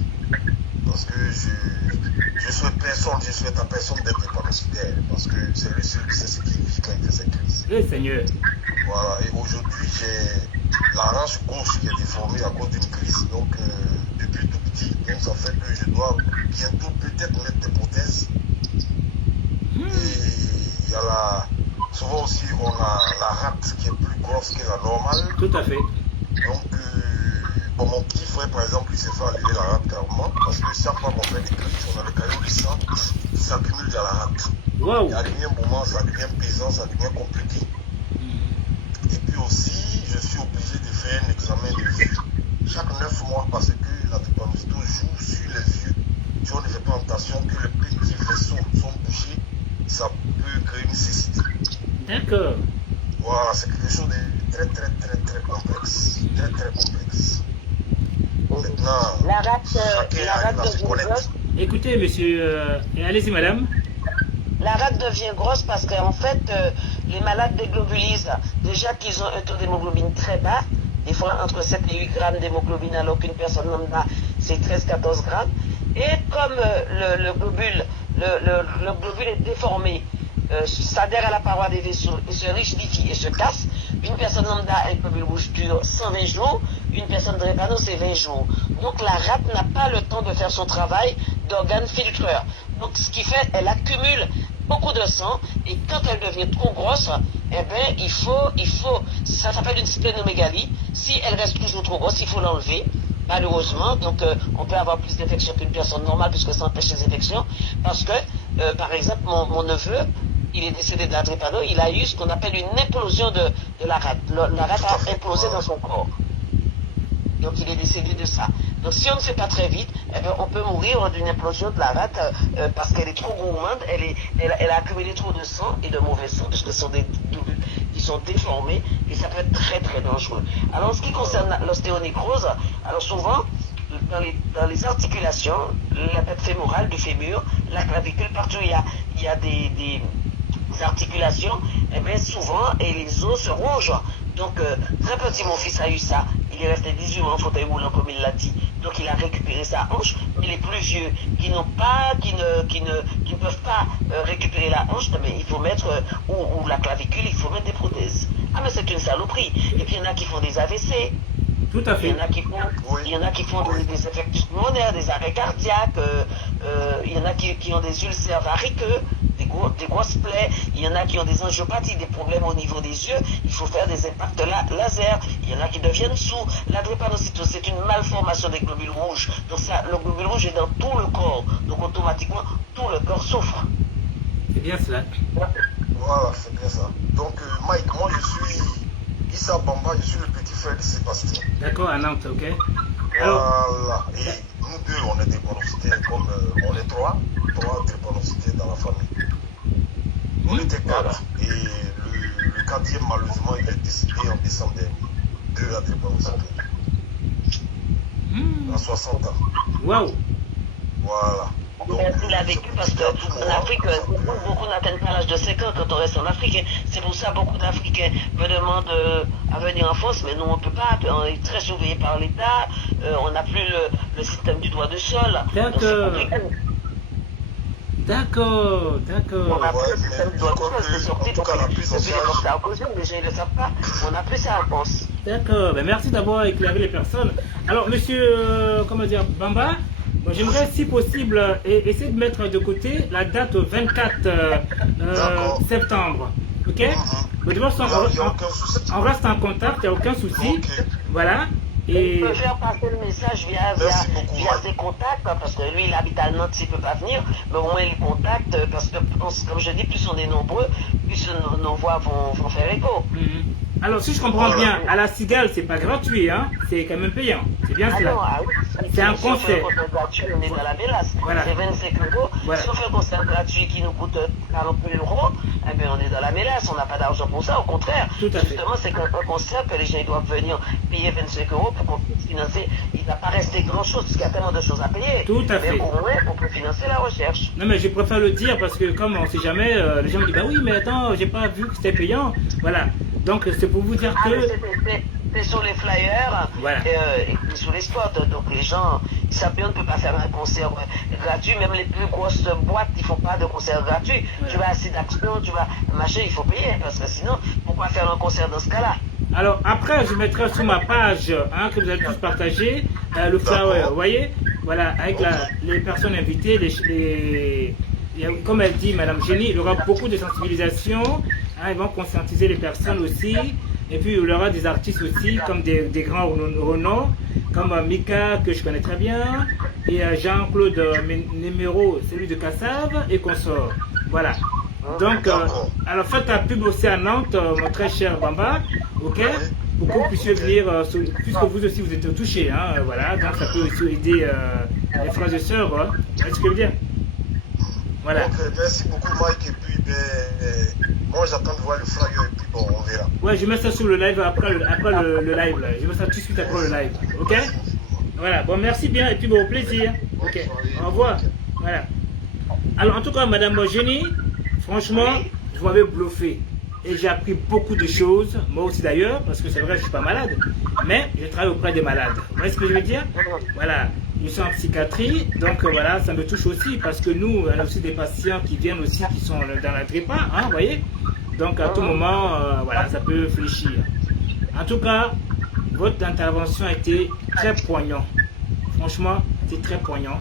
Parce que je souhaite à personne d'être drépanocytaire, parce que c'est lui seul qui sait ce qu'il vit quand il fait ses crises. Oui, Seigneur. Voilà, et aujourd'hui j'ai la hanche gauche qui est déformée à cause d'une crise, donc depuis tout petit, donc ça fait que je dois bientôt peut-être mettre des prothèses. Et il y a souvent aussi on a la rate qui est plus grosse que la normale. Tout à fait. Donc mon petit frère par exemple il s'est fait enlever la rate carrément, parce que chaque fois qu'on fait des crises, on a le caillot du sang qui s'accumule dans la rate. Wow. Et à un moment ça devient pesant, ça devient compliqué. Et puis aussi je suis obligé de faire un examen de vue chaque 9 mois, parce que la drépanocytose joue sur les yeux. Si on ne fait pas attention que les petits vaisseaux sont bouchés, ça peut créer une cécité. D'accord. Voilà, c'est quelque chose de très complexe. Très complexe. Maintenant, la rate devient grosse. Écoutez, monsieur, allez-y, madame. La rate devient grosse parce qu'en fait, les malades déglobulisent. Déjà qu'ils ont un taux d'hémoglobine très bas, des fois entre 7 et 8 grammes d'hémoglobine, alors qu'une personne lambda, c'est 13-14 grammes. Et comme le globule est déformé, s'adhère à la paroi des vaisseaux et se rigidifie et se casse, une personne lambda a un globule rouge dure 120 jours, une personne drépano c'est 20 jours. Donc la rate n'a pas le temps de faire son travail d'organe filtreur. Donc ce qui fait, elle accumule beaucoup de sang, et quand elle devient trop grosse, eh bien il faut, ça s'appelle une splénomégalie. Si elle reste toujours trop grosse, il faut l'enlever. Malheureusement, donc on peut avoir plus d'infections qu'une personne normale, puisque ça empêche les infections, parce que, par exemple, mon neveu, il est décédé de la drépano, il a eu ce qu'on appelle une implosion de la rate. La rate a implosé dans son corps. Donc il est décédé de ça. Donc si on ne fait pas très vite, eh bien, on peut mourir d'une implosion de la rate parce qu'elle est trop gourmande, elle a accumulé trop de sang et de mauvais sang, puisque ce sont des globules qui sont déformés, et ça peut être très dangereux. Alors en ce qui concerne l'ostéonécrose, alors souvent, dans les articulations, la tête fémorale du fémur, la clavicule, partout où il y a des articulations, eh bien souvent, et les os se rongent. Donc, très petit, mon fils a eu ça. Il est resté 18 mois en fauteuil roulant, comme il l'a dit. Donc, il a récupéré sa hanche. Mais les plus vieux, qui ne peuvent pas récupérer la hanche, mais il faut mettre, ou la clavicule, il faut mettre des prothèses. Ah, mais c'est une saloperie. Et puis, il y en a qui font des AVC. Tout à fait. Il y en a qui font des effets pulmonaires, des arrêts cardiaques. Il y en a qui ont des ulcères variqueux, des grosses plaies. Il y en a qui ont des angiopathies, des problèmes au niveau des yeux. Il faut faire des impacts laser. Il y en a qui deviennent sourds. La drépanocytose, c'est une malformation des globules rouges. Donc le globule rouge est dans tout le corps. Donc automatiquement, tout le corps souffre. C'est bien cela. Voilà, c'est bien ça. Donc Mike, moi je suis Issa Bamba, je suis le petit frère de Sébastien. D'accord, à Nantes, ok. Voilà. Et nous deux, on est drépanocytaires comme on est trois drépanocytaires dans la famille. On était 4 et le 4e malheureusement il est décédé en décembre dernier. 2 à drépanocytaires. À 60 ans. Waouh. Voilà. Il l'a vécu parce qu'en Afrique, beaucoup n'atteignent pas l'âge de 5 ans quand on reste en Afrique. C'est pour ça que beaucoup d'Africains me demandent à venir en France, mais nous on ne peut pas. On est très surveillé par l'État, on n'a plus le système du droit de sol. D'accord. D'accord, d'accord. On a Ouais, plus mais ça doit comme c'est sorti en tout cas, la prise en depuis les charge. Sarkozy, les gens ne le savent pas. On a plus ça en France. D'accord, ben merci d'avoir éclairé les personnes. Alors, monsieur, comment dire, Bamba, bon, j'aimerais, si possible, essayer de mettre de côté la date au 24 D'accord. septembre. Ok? Mais de toute façon, Il n'y a aucun souci. on reste en contact, il n'y a aucun souci. Ok. Voilà. Il Et peut faire passer le message Merci beaucoup, via Mike. ses contacts, hein, parce que lui, il habite à Nantes, il ne peut pas venir, mais au moins il contacte, parce que, comme je dis, plus on est nombreux, plus nos voix vont faire écho. Mhm. Alors, si je comprends bien, à la Cigale, c'est pas gratuit, hein? C'est quand même payant. C'est bien Ah cela. non, ah oui, C'est un si on fait concert. un concert gratuit, on est dans la mélasse. Voilà. C'est 25 euros. Voilà. Si on fait un concert gratuit qui nous coûte 40 000 euros, eh bien, on est dans la mélasse. On n'a pas d'argent pour ça. Au contraire, Tout à fait. justement, c'est un concert que les gens ils doivent venir payer 25 euros pour qu'on puisse financer. Il ne va pas rester grand-chose, parce qu'il y a tellement de choses à payer. Tout à fait. Mais au moins, on peut financer la recherche. Non, mais je préfère le dire parce que, comme on ne sait jamais, les gens me disent, bah oui, mais attends, j'ai pas vu que c'était payant. Voilà. Donc, c'est pour vous dire Ah, mais que. c'est sur les flyers Voilà. et sur les spots. Donc les gens, ils savent bien, on ne peut pas faire un concert gratuit. Même les plus grosses boîtes, ils ne font pas de concert gratuit. Voilà. Tu vas à Site Action, tu vas machin, il faut payer. Parce que sinon, pourquoi faire un concert dans ce cas-là? Alors, après, je mettrai sur ma page, hein, que vous allez tous partager, le flower, vous voyez? Voilà, avec les personnes invitées, comme elle dit, Madame Génie, il y aura beaucoup de sensibilisation. Hein, ils vont conscientiser les personnes aussi. Et puis, il y aura des artistes aussi, comme des grands renoms, comme Mika, que je connais très bien, et Jean-Claude Numéro, celui de Cassave, et consorts. Voilà. Donc, alors faites la pub aussi à Nantes, mon très cher Bamba, ok? Pour que vous puissiez venir, puisque vous aussi vous êtes touchés, hein, voilà. Donc, ça peut aussi aider les frères et sœurs, hein. Vous voyez ce que je veux dire? Voilà. Ok, merci beaucoup, Mike. Et puis, moi, j'attends de voir le flyer et puis, bon, on verra. Ouais, je mets ça sur le live après le live, là. Je mets ça tout de suite après le live, ok? Voilà, bon, merci bien et puis bon, au plaisir. Ok, au revoir. Voilà. Alors, en tout cas, Madame Génie, franchement, vous m'avez bluffé. Et j'ai appris beaucoup de choses, moi aussi d'ailleurs, parce que c'est vrai, je ne suis pas malade. Mais je travaille auprès des malades. Vous voyez ce que je veux dire? Voilà. Je suis en psychiatrie, donc voilà, ça me touche aussi parce que nous, on a aussi des patients qui viennent aussi, qui sont dans la trépa, hein, vous voyez. Donc à tout moment, voilà, ça peut fléchir. En tout cas, votre intervention a été très poignant. Franchement, c'est très poignant.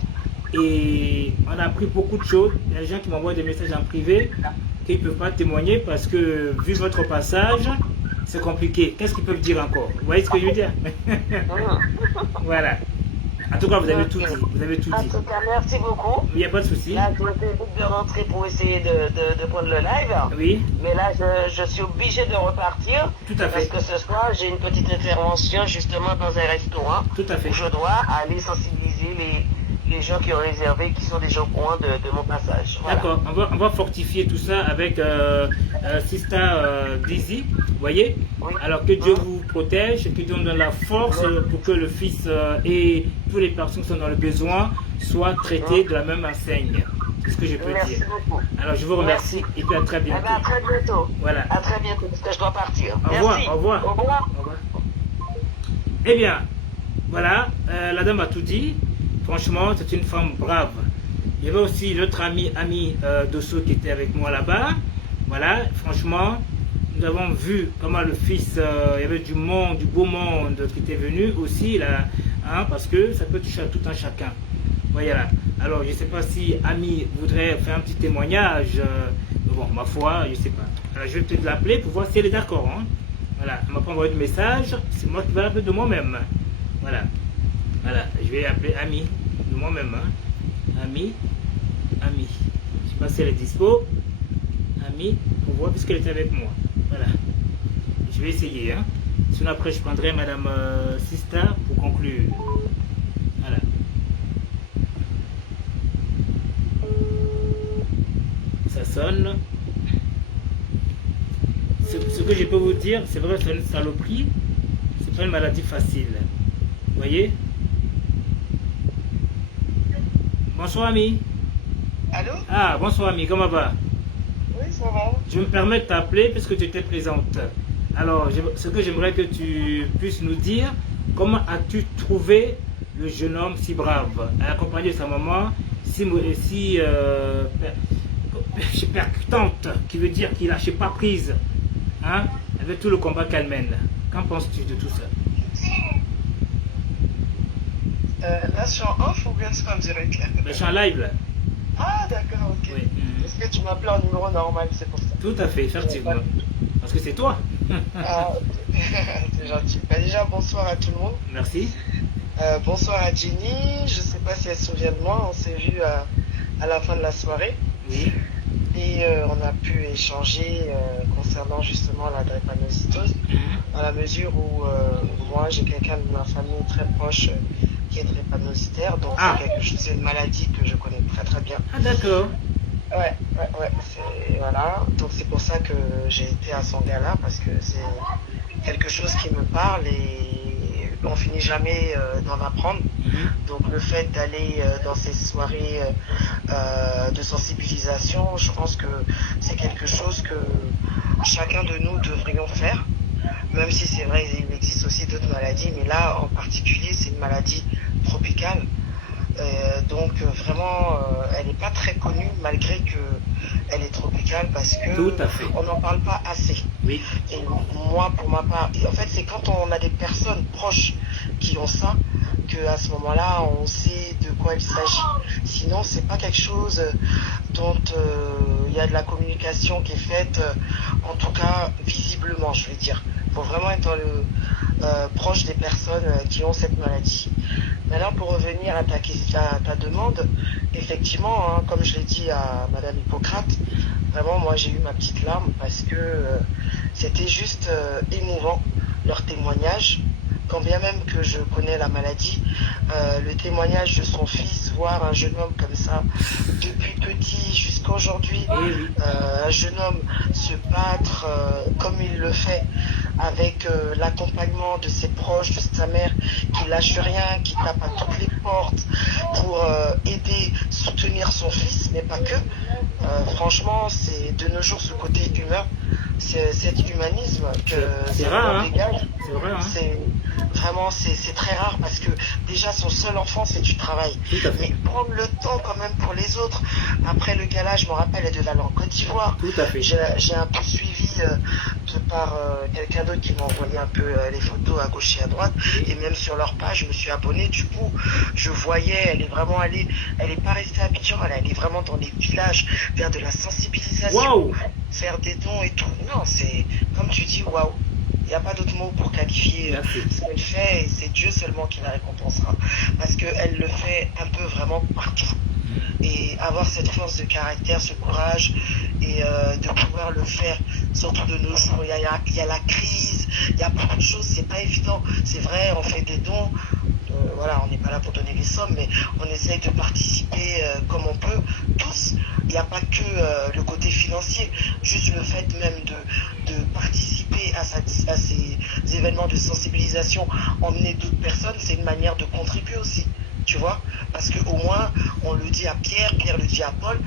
Et on a appris beaucoup de choses. Il y a des gens qui m'envoient des messages en privé qui ne peuvent pas témoigner parce que, vu votre passage, c'est compliqué. Qu'est-ce qu'ils peuvent dire encore? Vous voyez ce que je veux dire? Voilà. En tout cas, vous avez tout dit. Vous avez tout En dit. tout cas, merci beaucoup. Il n'y a pas de souci. Là, je vais de rentrer pour essayer de prendre le live. Oui, Mais là, je suis obligé de repartir. tout à fait. Parce que ce soir, j'ai une petite intervention justement dans un restaurant. Tout à fait. Où je dois aller sensibiliser les gens qui ont réservé, qui sont déjà au courant de mon passage. Voilà. D'accord, on va fortifier tout ça avec Sista Dizzy, vous voyez? Oui. Alors que Dieu vous protège, que Dieu nous donne la force pour que le Fils et toutes les personnes qui sont dans le besoin soient traitées de la même enseigne. C'est ce que je peux Merci dire. beaucoup. Alors je vous remercie et puis à très Eh bientôt. bien, à très bientôt. Voilà. À très bientôt, parce que je dois partir. Au revoir, Merci. au revoir. Au revoir. Au revoir. Eh bien, voilà, la dame a tout dit. Franchement, c'est une femme brave. Il y avait aussi l'autre ami Dosso qui était avec moi là-bas. Voilà, franchement, nous avons vu comment le Fils, il y avait du monde, du beau monde qui était venu aussi là, hein, parce que ça peut toucher à tout un chacun. Voilà. Alors, je ne sais pas si Ami voudrait faire un petit témoignage. Mais bon, ma foi, je ne sais pas. Alors, je vais peut-être l'appeler pour voir si elle est d'accord. Hein. Voilà, elle m'a pas envoyé de message. C'est moi qui vais l'appeler de moi-même. Voilà. Voilà, je vais appeler Ami de moi-même. Hein. Ami. Je ne sais pas si elle est dispo. Ami, pour voir, puisqu'elle était avec moi. Voilà. Je vais essayer. Hein. Sinon, après, je prendrai Madame Sista pour conclure. Voilà. Ça sonne. Ce que je peux vous dire, c'est vrai, c'est une saloperie. C'est pas une maladie facile. Vous voyez? Bonsoir, ami. Allô? Ah, bonsoir, ami. Comment va? Oui, ça va. Je me permets de t'appeler puisque tu étais présente. Alors, ce que j'aimerais que tu puisses nous dire, comment as-tu trouvé le jeune homme si brave, accompagné de sa maman, percutante, qui veut dire qu'il ne lâche pas prise, hein, avec tout le combat qu'elle mène. Qu'en penses-tu de tout ça? Là, je suis en off ou bien c'est en direct là? Je suis en live là. Ah, d'accord, ok. Oui. Est-ce que tu m'appelles en numéro normal, c'est pour ça? Tout à fait, effectivement. Parce que c'est toi. Ah, c'est gentil. Bah, déjà, bonsoir à tout le monde. Merci. Bonsoir à Jenny. Je ne sais pas si elle se souvient de moi. On s'est vu à la fin de la soirée. Oui. Et on a pu échanger concernant justement la drépanocytose, dans la mesure où moi j'ai quelqu'un de ma famille très proche qui est drépanocytaire, donc c'est une maladie que je connais très très bien. Ah d'accord. Ouais, voilà. Donc c'est pour ça que j'ai été à son gala, parce que c'est quelque chose qui me parle et on finit jamais d'en apprendre. Donc le fait d'aller dans ces soirées de sensibilisation, je pense que c'est quelque chose que chacun de nous devrions faire, même si c'est vrai il existe aussi d'autres maladies, mais là en particulier c'est une maladie tropicale. Donc vraiment elle n'est pas très connue malgré que elle est tropicale, parce que on n'en parle pas assez. Oui. Et moi pour ma part, en fait c'est quand on a des personnes proches qui ont ça que à ce moment-là on sait de quoi il s'agit. Sinon c'est pas quelque chose dont il y a de la communication qui est faite, en tout cas visiblement je vais dire. Il faut vraiment être proche des personnes qui ont cette maladie. Maintenant, pour revenir à ta demande, effectivement, hein, comme je l'ai dit à Madame Hippocrate, vraiment, moi j'ai eu ma petite larme parce que c'était juste émouvant, leur témoignage. Quand bien même que je connais la maladie, le témoignage de son fils, voir un jeune homme comme ça, depuis petit jusqu'à aujourd'hui, un jeune homme se battre comme il le fait, avec l'accompagnement de ses proches, de sa mère, qui lâche rien, qui tape à toutes les portes pour aider, soutenir son fils, mais pas que. Franchement, c'est de nos jours ce côté humain, cet humanisme que c'est rare, dégage. C'est vrai, hein. C'est vraiment c'est très rare, parce que déjà son seul enfant c'est du travail. Mais prendre le temps quand même pour les autres. Après le gala, je me rappelle, elle devait aller en Côte d'Ivoire. Tout à fait. J'ai un peu suivi de par quelqu'un d'autre qui m'a envoyé un peu les photos à gauche et à droite, et même sur leur page je me suis abonné. Du coup je voyais, elle est vraiment allée, elle est pas restée à Abidjan, elle est vraiment dans les villages, faire de la sensibilisation, faire des dons et tout. Non, c'est comme tu dis, waouh. Il n'y a pas d'autre mot pour qualifier ce qu'elle fait, et c'est Dieu seulement qui la récompensera, parce qu'elle le fait un peu vraiment partout. Et avoir cette force de caractère, ce courage, et de pouvoir le faire, surtout de nos jours, il y a la crise, il y a beaucoup de choses, c'est pas évident. C'est vrai, on fait des dons, voilà, on n'est pas là pour donner les sommes, mais on essaye de participer comme on peut, tous. Il n'y a pas que le côté financier, juste le fait même de participer à ces événements de sensibilisation, emmener d'autres personnes, c'est une manière de contribuer aussi, tu vois, parce qu'au moins on le dit à Pierre, Pierre le dit à Paul.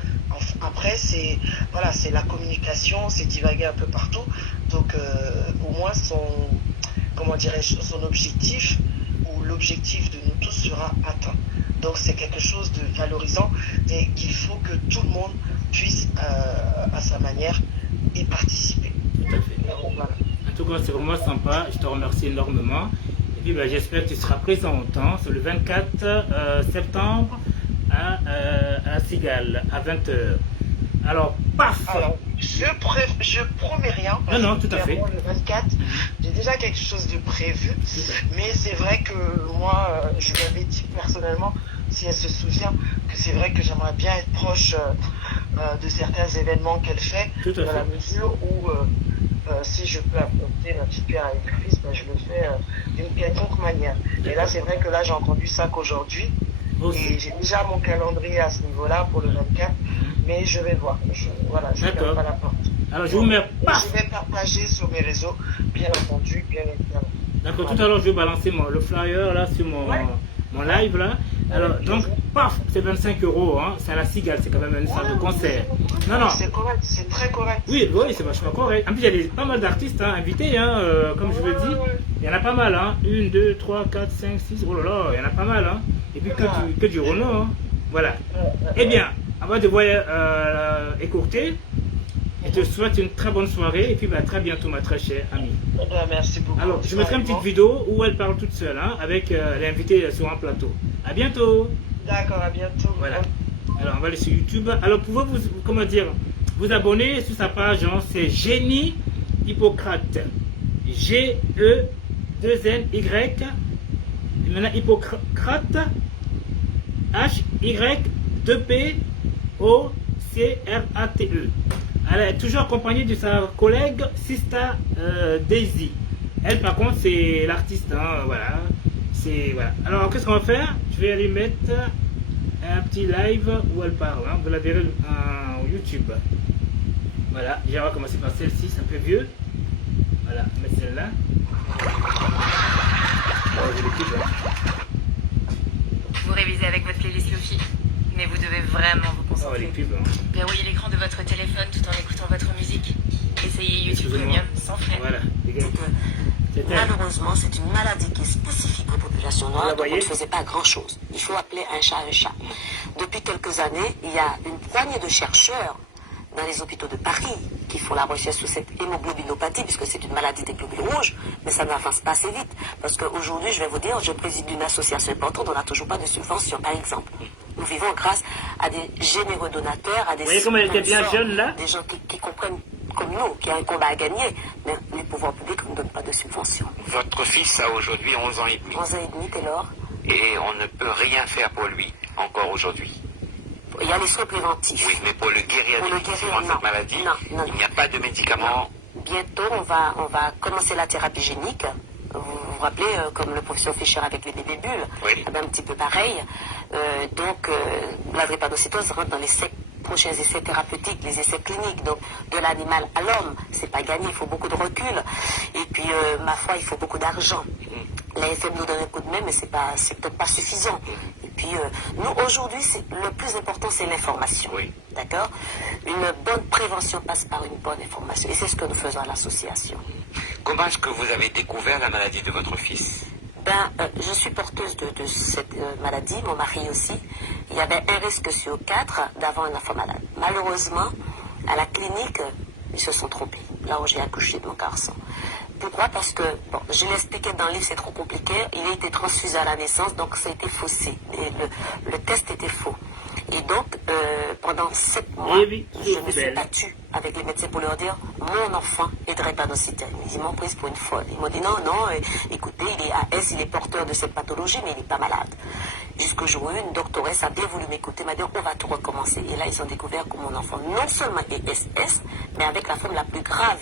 Après c'est voilà, c'est la communication, c'est divaguer un peu partout, donc au moins son objectif, ou l'objectif de nous tous sera atteint. Donc c'est quelque chose de valorisant, et qu'il faut que tout le monde puisse à sa manière y participer. Tout à fait. Voilà. En tout cas, c'est vraiment sympa, je te remercie énormément. Et puis j'espère que tu seras présent c'est le 24 septembre à Cigale, à 20h. Alors, paf. Alors, je promets rien. Non, tout à fait. Le 24, j'ai déjà quelque chose de prévu. Mais c'est vrai que moi, je lui avais dit personnellement, si elle se souvient, que c'est vrai que j'aimerais bien être proche de certains événements qu'elle fait, dans la mesure où si je peux apporter ma petite pierre à l'édifice, je le fais d'une quelconque manière. Et là, c'est vrai que là, j'ai entendu ça qu'aujourd'hui. Et j'ai déjà mon calendrier à ce niveau-là pour le 24, mais je vais voir. Je ferme pas la porte. Alors, je vous mets je vais partager sur mes réseaux, bien entendu, bien évidemment. D'accord, tout à l'heure, je vais balancer le flyer là sur mon live là. Alors, donc, paf, c'est 25 €, hein. C'est à la Cigale, c'est quand même une salle de concert. Non. C'est correct, c'est très correct. Oui, c'est vachement correct. En plus, il y a pas mal d'artistes invités, hein, comme je le dis. Il y en a pas mal, hein. 1, 2, 3, 4, 5, 6, oh là là, il y en a pas mal, hein. Et puis que du Renault, hein. Voilà. Eh bien, on va devoir écourter. Je te souhaite une très bonne soirée et puis à très bientôt, ma très chère amie. Merci beaucoup. Alors, je mettrai une petite vidéo où elle parle toute seule, hein, avec l'invité sur un plateau. À bientôt. D'accord, à bientôt. Voilà. Alors, on va aller sur YouTube. Alors, pouvez-vous, comment dire, vous abonner sur sa page, hein, c'est Génie Hippocrate. G-E-2-N-Y. Et maintenant, Hippocrate. H-Y-2-P-O-C-R-A-T-E. Elle est toujours accompagnée de sa collègue Sista Daisy. Elle, par contre, c'est l'artiste. Hein, voilà. Voilà. Alors, qu'est-ce qu'on va faire? Je vais aller mettre un petit live où elle parle. Hein. Vous la verrez en YouTube. Voilà. Déjà, on va commencer par celle-ci. C'est un peu vieux. Voilà. On va mettre celle-là. Vous révisez avec votre playlist Lofi, mais vous devez vraiment vous concentrer. Les pubs, hein. Verrouillez l'écran de votre téléphone tout en écoutant votre musique. Essayez YouTube Premium sans frais. Voilà. Malheureusement, c'est une maladie qui est spécifique aux populations noires, donc on ne faisait pas grand-chose. Il faut appeler un chat un chat. Depuis quelques années, il y a une poignée de chercheurs dans les hôpitaux de Paris qui font la recherche sur cette hémoglobinopathie, puisque c'est une maladie des globules rouges, mais ça n'avance pas assez vite. Parce qu'aujourd'hui, je vais vous dire, je préside une association importante, on n'a toujours pas de subvention, par exemple. Nous vivons grâce à des généreux donateurs, à des... Vous voyez comme elle était bien jeune, là? Des gens qui comprennent comme nous, qui a un combat à gagner, mais les pouvoirs publics ne donnent pas de subvention. Votre fils a aujourd'hui 11 ans et demi. 11 ans et demi, Taylor. Et on ne peut rien faire pour lui, encore aujourd'hui. Il y a les soins préventifs. Oui, mais pour le guérir définitivement de cette maladie, il n'y a pas de médicaments. Bientôt, on va commencer la thérapie génique. Vous vous rappelez, comme le professeur Fischer avec les bébés bulles, oui. Un petit peu pareil. La drépanocytose rentre dans les prochains essais thérapeutiques, les essais cliniques. Donc, de l'animal à l'homme, c'est pas gagné, il faut beaucoup de recul. Et puis, ma foi, il faut beaucoup d'argent. L'AFM nous donne un coup de main, mais c'est peut-être pas suffisant. Et puis, nous, aujourd'hui, le plus important, c'est l'information. Oui. D'accord? Une bonne prévention passe par une bonne information. Et c'est ce que nous faisons à l'association. Comment est-ce que vous avez découvert la maladie de votre fils? Je suis porteuse de cette maladie, mon mari aussi. Il y avait un risque sur 4 d'avoir un enfant malade. Malheureusement, à la clinique, ils se sont trompés, là où j'ai accouché de mon garçon. Pourquoi? Parce que, je l'expliquais dans le livre, c'est trop compliqué. Il a été transfusé à la naissance, donc ça a été faussé. Et le test était faux. Et donc, pendant 7 mois, je me suis battue avec les médecins pour leur dire, mon enfant est drépanocytaire. Ils m'ont prise pour une folle. Ils m'ont dit, non, écoutez, il est AS, il est porteur de cette pathologie, mais il n'est pas malade. Jusqu'au jour où une doctoresse a bien voulu m'écouter, m'a dit, on va tout recommencer. Et là, ils ont découvert que mon enfant, non seulement est SS, mais avec la forme la plus grave.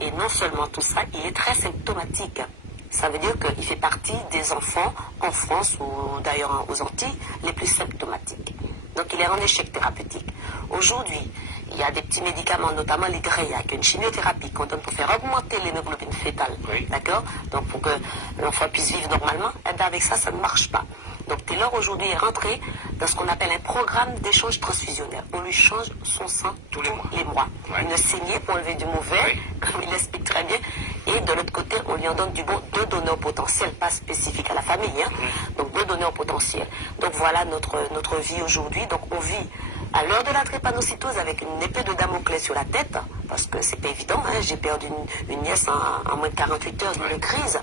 Et non seulement tout ça, il est très symptomatique. Ça veut dire qu'il fait partie des enfants en France ou d'ailleurs aux Antilles les plus symptomatiques. Donc il est en échec thérapeutique. Aujourd'hui, il y a des petits médicaments, notamment les Graillac, une chimiothérapie qu'on donne pour faire augmenter l'hémoglobine fétale. Oui. D'accord? Donc pour que l'enfant puisse vivre normalement, et bien avec ça, ça ne marche pas. Donc Taylor aujourd'hui est rentré dans ce qu'on appelle un programme d'échange transfusionnel. On lui change son sang tous les mois. Ouais. Une saignée pour enlever du mauvais, comme il l'explique très bien. Et de l'autre côté, on lui en donne du bon, 2 donneurs potentiels, pas spécifiques à la famille. Hein. Donc 2 donneurs potentiels. Donc voilà notre vie aujourd'hui. Donc on vit à l'heure de la drépanocytose avec une épée de Damoclès sur la tête, parce que c'est pas évident. Hein. J'ai perdu une nièce en moins de 48 heures d'une crise.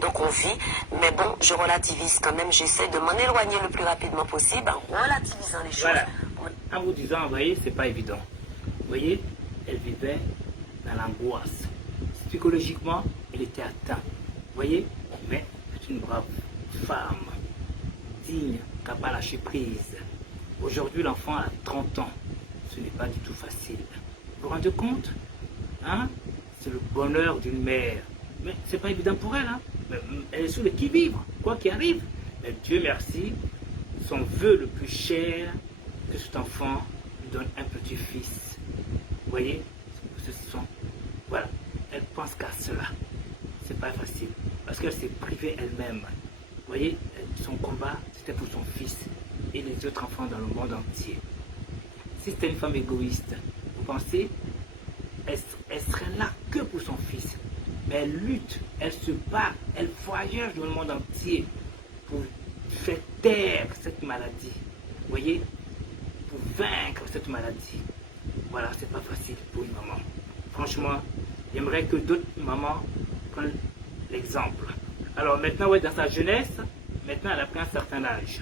Donc on vit, mais bon, je relativise quand même, j'essaie de m'en éloigner le plus rapidement possible en relativisant les choses. Voilà. En vous disant, vous voyez, c'est pas évident. Vous voyez, elle vivait dans l'angoisse. Psychologiquement, elle était atteinte. Vous voyez, mais c'est une brave femme, digne, qui n'a pas lâché prise. Aujourd'hui, l'enfant a 30 ans. Ce n'est pas du tout facile. Vous vous rendez compte, hein? C'est le bonheur d'une mère. Mais c'est pas évident pour elle, hein? Elle est sur le qui-vive, quoi qu'il arrive. Mais Dieu merci, son vœu le plus cher, que cet enfant lui donne un petit-fils. Vous voyez, voilà, elle pense qu'à cela. C'est pas facile, parce qu'elle s'est privée elle-même. Vous voyez, son combat, c'était pour son fils et les autres enfants dans le monde entier. Si c'était une femme égoïste, vous pensez, elle serait là que pour son fils. Mais elle lutte, elle se bat, elle voyage dans le monde entier pour faire taire cette maladie. voyez, pour vaincre cette maladie. Voilà, c'est pas facile pour une maman. Franchement, j'aimerais que d'autres mamans prennent l'exemple. Alors maintenant, ouais, dans sa jeunesse, maintenant elle a pris un certain âge.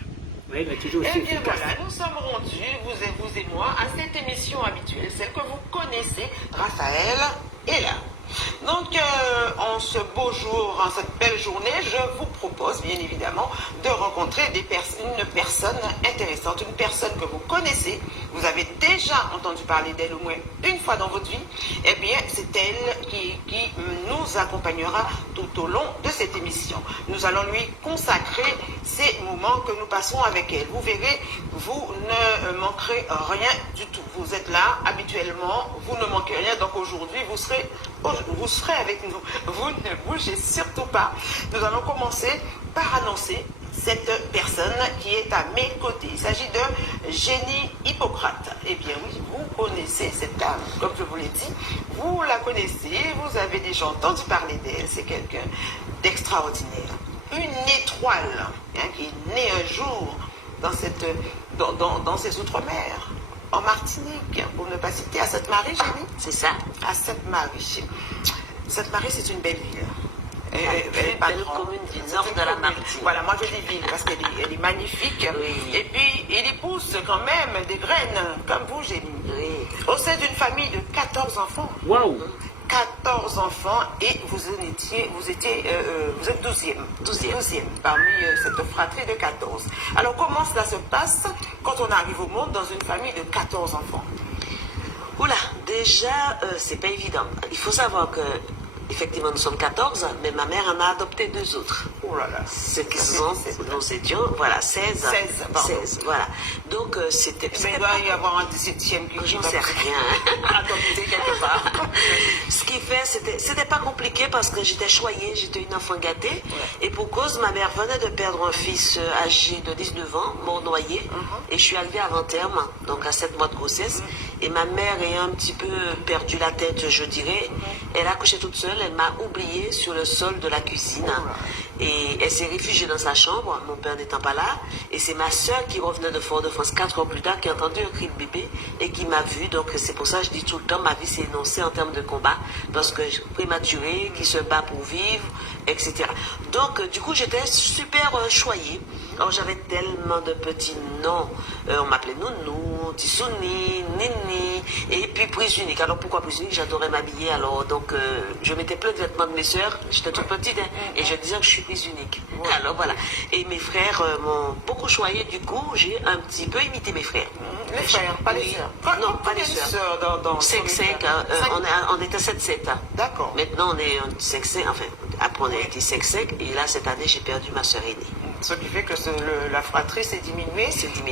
Oui, mais toujours aussi efficace. Voilà, nous sommes rendus, vous et moi, à cette émission habituelle, celle que vous connaissez. Raphaël est là. Donc, en ce beau jour, en cette belle journée, je vous propose, bien évidemment, de rencontrer une personne intéressante, une personne que vous connaissez. Vous avez déjà entendu parler d'elle au moins une fois dans votre vie. Eh bien, c'est elle qui nous accompagnera tout au long de cette émission. Nous allons lui consacrer ces moments que nous passons avec elle. Vous verrez, vous ne manquerez rien du tout. Vous êtes là habituellement, vous ne manquez rien. Donc aujourd'hui, vous serez avec nous. Vous ne bougez surtout pas. Nous allons commencer par annoncer cette personne qui est à mes côtés. Il s'agit de Jenny Hippocrate. Eh bien oui, vous connaissez cette dame, comme je vous l'ai dit. Vous la connaissez, vous avez déjà entendu parler d'elle. C'est quelqu'un d'extraordinaire. Une étoile qui est née un jour dans ces outre-mer. En Martinique, pour ne pas citer, à Sainte-Marie, Jenny. C'est ça. À Sainte-Marie. Sainte-Marie, c'est une belle ville. Belle commune du nord de la Martinique. Voilà, moi je dis ville parce qu'elle est magnifique. Oui. Et puis, il y pousse quand même des graines, comme vous, Jenny. Oui. Au sein d'une famille de 14 enfants. Waouh! 14 enfants et vous êtes 12e parmi cette fratrie de 14. Alors comment cela se passe quand on arrive au monde dans une famille de 14 enfants? Oula, déjà, c'est pas évident. Il faut savoir que effectivement, nous sommes 14, mais ma mère en a adopté 2 autres. Oh là là. Ce qui sont, nous étions, voilà, 16. 16, voilà. Donc, c'était... Mais il doit y avoir un 17e qui... J'en sais rien. Adopté quelque part. Ce qui fait, c'était pas compliqué parce que j'étais choyée, j'étais une enfant gâtée. Ouais. Et pour cause, ma mère venait de perdre un fils âgé de 19 ans, mort noyé. Et je suis arrivée avant terme, donc à 7 mois de grossesse. Et ma mère ayant un petit peu perdu la tête, je dirais, elle a accouché toute seule. Elle m'a oubliée sur le sol de la cuisine et elle s'est réfugiée dans sa chambre, mon père n'étant pas là, et c'est ma soeur qui revenait de Fort-de-France 4 ans plus tard qui a entendu un cri de bébé et qui m'a vue. Donc c'est pour ça que je dis tout le temps, ma vie s'est énoncée en termes de combat, parce que prématurée, qui se bat pour vivre, etc. Donc du coup j'étais super choyée. Alors j'avais tellement de petits noms, on m'appelait Nounou, Tissouni, Nini, et puis prise unique. Alors pourquoi prise unique? J'adorais m'habiller, alors donc je mettais plein de vêtements de mes soeurs, j'étais toute petite, et je disais que je suis prise unique. Alors voilà, et mes frères m'ont beaucoup choyé, du coup j'ai un petit peu imité mes frères. Les frères, pas les sœurs? Non, pas les sœurs. 5-5, on était 7-7. D'accord. Maintenant on est 5-5, enfin, après on a été 5-5, et là cette année j'ai perdu ma sœur aînée. Ce qui fait que la fratrie s'est diminuée.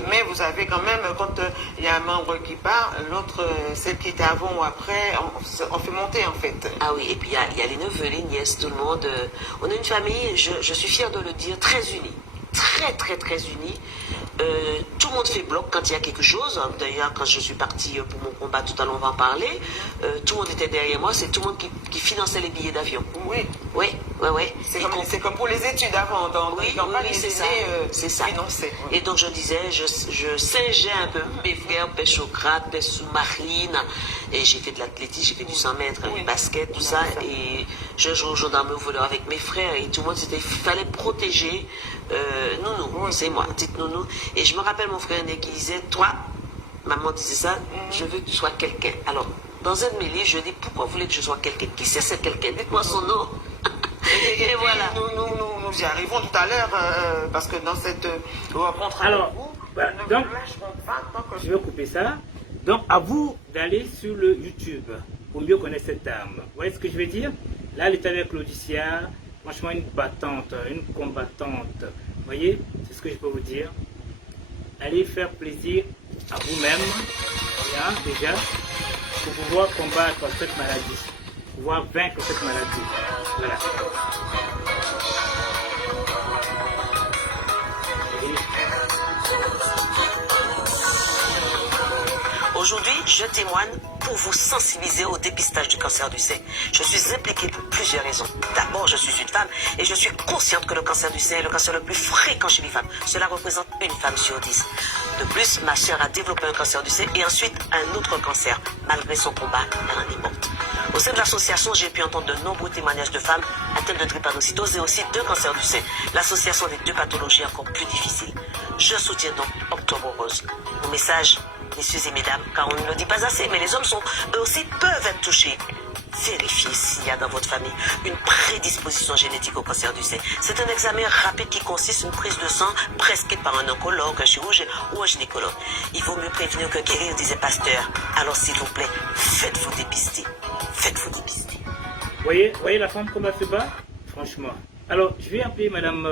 Mais vous avez quand même, quand il y a un membre qui part, l'autre, celle qui était avant ou après, on fait monter en fait. Ah oui, et puis il y a les neveux, les nièces, tout le monde. On est une famille, je suis fière de le dire, très unie. Très, très, très unie. Tout le monde fait bloc quand il y a quelque chose. D'ailleurs, quand je suis partie pour mon combat, tout à l'heure on va en parler, tout le monde était derrière moi. C'est tout le monde qui finançait les billets d'avion. Oui. Oui. C'est comme pour les études avant. Oui, c'est ça. C'est ça. Financé. Et donc je disais, je singeais un peu mes frères, pêche au crabe, pêche sous-marine. Et j'ai fait de l'athlétisme, j'ai fait du 100 mètres, du basket, tout ça. Et je joue au gendarme au voleur avec mes frères. Et tout le monde, il fallait protéger Nounou. C'est moi, petite Nounou. Et je me rappelle mon frère aîné qui disait, toi, maman disait ça, je veux que tu sois quelqu'un. Alors, dans un de mes livres, je dis, pourquoi vous voulez que je sois quelqu'un? Qui c'est ce quelqu'un? Dites-moi son nom. Et voilà. Nous y arrivons tout à l'heure, parce que dans cette rencontre alors, donc, je vais couper ça. Donc, à vous d'aller sur le YouTube pour mieux connaître cette dame. Vous voyez ce que je veux dire? Là, elle est avec Claudicia. Franchement, une battante, une combattante. Vous voyez? C'est ce que je peux vous dire. Allez faire plaisir à vous-même, déjà, pour pouvoir combattre cette maladie, pour pouvoir vaincre cette maladie. Voilà. Aujourd'hui, je témoigne pour vous sensibiliser au dépistage du cancer du sein. Je suis impliquée pour plusieurs raisons. D'abord, je suis une femme et je suis consciente que le cancer du sein est le cancer le plus fréquent chez les femmes. Cela représente une femme sur 10. De plus, ma sœur a développé un cancer du sein et ensuite un autre cancer. Malgré son combat, elle en est morte. Au sein de l'association, j'ai pu entendre de nombreux témoignages de femmes atteintes de drépanocytose et aussi de cancer du sein. L'association des deux pathologies est encore plus difficile. Je soutiens donc Octobre Rose. Mon message, messieurs et mesdames, car on ne le dit pas assez, mais les hommes eux aussi peuvent être touchés. Vérifiez s'il y a dans votre famille une prédisposition génétique au cancer du sein. C'est un examen rapide qui consiste en une prise de sang prescrite par un oncologue, un chirurgien ou un gynécologue. Il vaut mieux prévenir que guérir, disait Pasteur. Alors s'il vous plaît, faites-vous dépister. Faites-vous dépister. Voyez la femme comme elle se bat? Franchement. Alors, je vais appeler Madame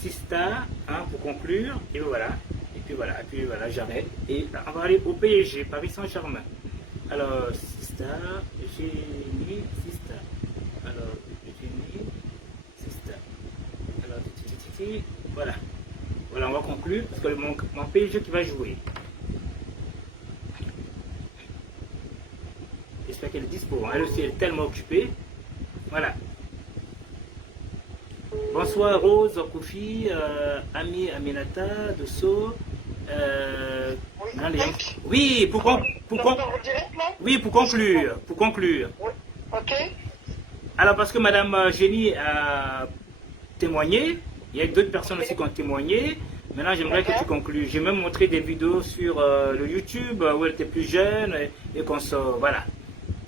Sista pour conclure. Et voilà. Et puis voilà, j'arrête. Et on va aller au PSG, Paris Saint-Germain. Alors, Sista, Eugénie, Sista. Alors, Eugénie, Sista. Alors, voilà. Voilà, on va conclure parce que mon PSG qui va jouer. J'espère qu'elle est dispo. Elle aussi, elle est tellement occupée. Voilà. Bonsoir Rose, Kofi, Ami Aminata, Dosso. Oui, pour conclure. Oui. Ok. Alors, parce que Madame Génie a témoigné, il y a d'autres personnes aussi qui ont témoigné. Maintenant, j'aimerais que tu conclues. J'ai même montré des vidéos sur le YouTube où elle était plus jeune et qu'on sort. Voilà.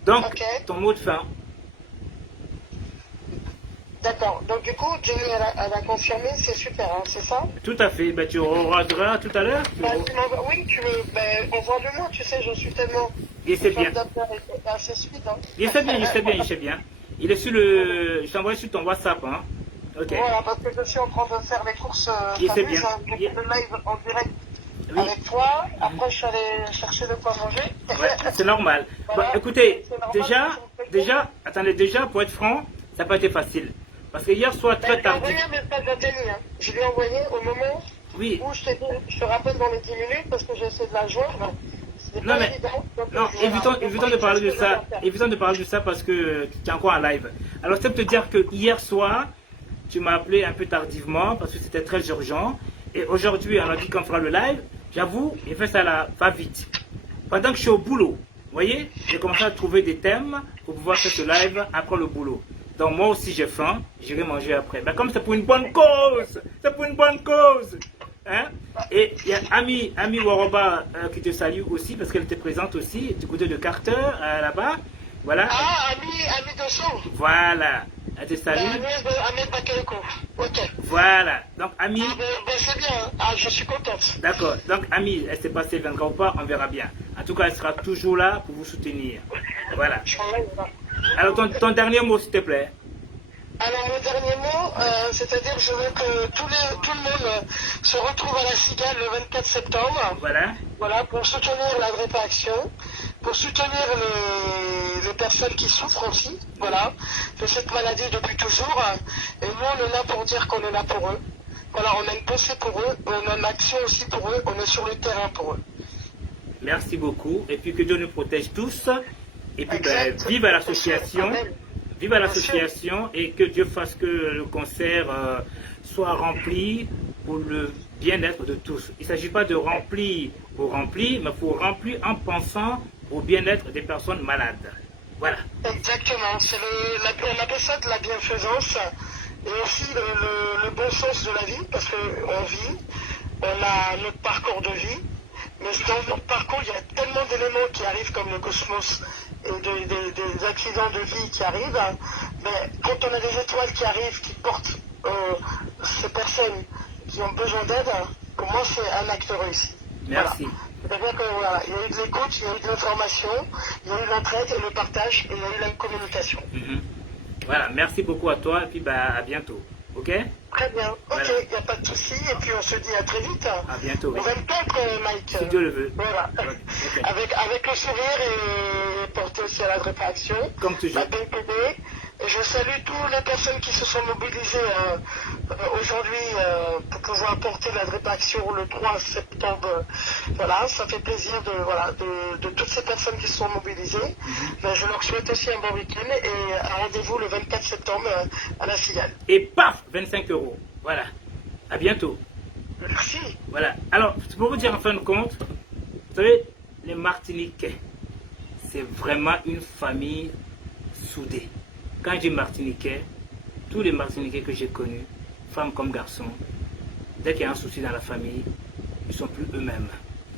Donc, ton mot de fin. D'accord. Donc, du coup, Jenny, elle a confirmé, c'est super, hein, c'est ça? Tout à fait. Ben, tu auras tout à l'heure. Oui, envoie-le-moi, tu sais, je suis tellement... Il sait bien. Assez suite, hein. Il sait bien. Il est sur le... Je t'envoie sur ton WhatsApp, hein. Ok. Voilà, parce que je suis en train de faire les courses. Il sait bien. J'ai fait le live en direct avec toi. Après, je suis allé chercher de quoi manger. Ouais, c'est normal. Voilà. Bon, écoutez, déjà, pour être franc, ça n'a pas été facile. Parce que hier soir, très tard. Je lui ai envoyé un message à Jenny, hein. Je lui ai envoyé au moment où je te rappelle dans les 10 minutes parce que j'essaie de la joindre. Non, mais évitons de parler de ça. Évitons de parler de ça parce que tu es encore en live. Alors, c'est pour te dire que hier soir, tu m'as appelé un peu tardivement parce que c'était très urgent. Et aujourd'hui, on a dit qu'on fera le live. J'avoue, j'ai fait ça là, pas vite. Pendant que je suis au boulot, vous voyez, j'ai commencé à trouver des thèmes pour pouvoir faire ce live après le boulot. Donc moi aussi j'ai faim, j'irai manger après. Mais comme c'est pour une bonne cause, Hein? Et il y a Ami Waroba qui te salue aussi parce qu'elle était présente aussi du côté de Carter là-bas. Voilà. Ah, Ami de son. Voilà. Elle te salue. Ami Bakelko. Ok. Voilà. Donc Ami. C'est bien. Ah, je suis contente. D'accord. Donc Ami, elle s'est passée, elle viendra ou pas, on verra bien. En tout cas, elle sera toujours là pour vous soutenir. Voilà. Alors ton dernier mot, s'il te plaît. Alors le dernier mot, c'est-à-dire je veux que tout le monde se retrouve à la Cigale le 24 septembre. Voilà, pour soutenir la Drépaaction, pour soutenir les personnes qui souffrent aussi, voilà, de cette maladie depuis toujours. Et nous, on est là pour dire qu'on est là pour eux. Voilà, on a une pensée pour eux, on a une action aussi pour eux, on est sur le terrain pour eux. Merci beaucoup. Et puis que Dieu nous protège tous. Et puis vive à l'association. Vive à l'association et que Dieu fasse que le concert soit rempli pour le bien-être de tous. Il ne s'agit pas de remplir pour remplir, mais pour remplir en pensant au bien-être des personnes malades. Voilà. Exactement. On appelle ça de la bienfaisance et aussi le bon sens de la vie parce qu'on vit, on a notre parcours de vie, mais dans notre parcours, il y a tellement d'éléments qui arrivent comme le cosmos et des accidents de vie qui arrivent, mais quand on a des étoiles qui arrivent, qui portent ces personnes qui ont besoin d'aide, pour moi c'est un acte réussi. Merci. Voilà. C'est-à-dire qu'il y a eu de l'écoute, il y a eu de l'information, il y a eu l'entraide et le partage, et il y a eu la communication. Voilà, merci beaucoup à toi et puis à bientôt. Ok? Très bien, ok, il n'y a pas de souci, et puis on se dit à très vite. À bientôt. Au 24, Mike. Si Dieu le veut. Voilà. Okay. Avec le sourire et porter aussi à la Drépaaction. Comme toujours. La BNPD. Et je salue toutes les personnes qui se sont mobilisées aujourd'hui pour pouvoir porter la Drépaaction le 3 septembre. Voilà, ça fait plaisir de toutes ces personnes qui se sont mobilisées. Mais je leur souhaite aussi un bon week-end et un rendez-vous le 24 septembre à la Cigale. Et paf, 25 €. Voilà. À bientôt. Merci. Voilà. Alors, pour vous dire en fin de compte, vous savez, les Martiniquais, c'est vraiment une famille soudée. Quand je dis Martiniquais, tous les Martiniquais que j'ai connus, femmes comme garçons, dès qu'il y a un souci dans la famille, ils ne sont plus eux-mêmes.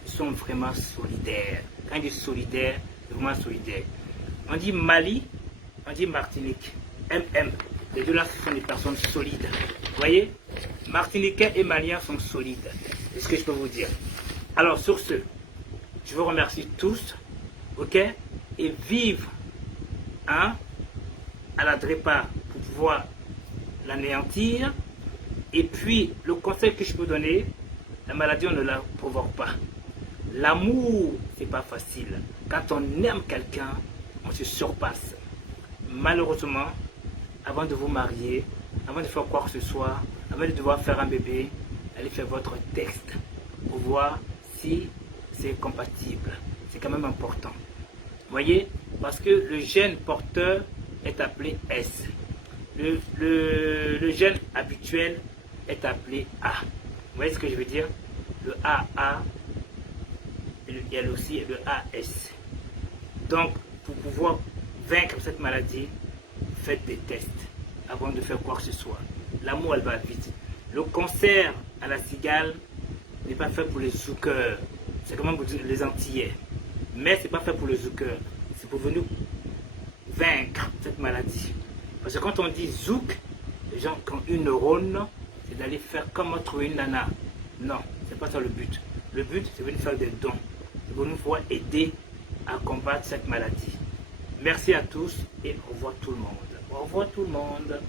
Ils sont vraiment solidaires. Quand je dis solidaire, c'est vraiment solidaire. On dit Mali, on dit Martinique. MM. Les deux là, ce sont des personnes solides. Vous voyez, Martiniquais et Maliens sont solides. C'est ce que je peux vous dire. Alors, sur ce, je vous remercie tous. Ok? Et vive à la DREPA pour pouvoir l'anéantir. Et puis, le conseil que je peux donner, la maladie, on ne la provoque pas. L'amour, c'est pas facile. Quand on aime quelqu'un, on se surpasse. Malheureusement, avant de vous marier, avant de faire quoi que ce soit, avant de devoir faire un bébé, allez faire votre test pour voir si c'est compatible. C'est quand même important. Vous voyez? Parce que le gène porteur est appelé S. Le gène habituel est appelé A. Vous voyez ce que je veux dire? Le AA, il y a aussi le AS. Donc, pour pouvoir vaincre cette maladie, faites des tests avant de faire quoi que ce soit. L'amour, elle va vite. Le cancer à la cigale n'est pas fait pour les zoukeurs. C'est comme pour les Antillais. Mais ce n'est pas fait pour les zoukeurs. C'est pour venir vaincre cette maladie. Parce que quand on dit zouk, les gens qui ont une neurone, c'est d'aller faire comment trouver une nana. Non, c'est pas ça le but. Le but, c'est de venir faire des dons. C'est pour nous pouvoir aider à combattre cette maladie. Merci à tous et au revoir tout le monde. Au revoir tout le monde.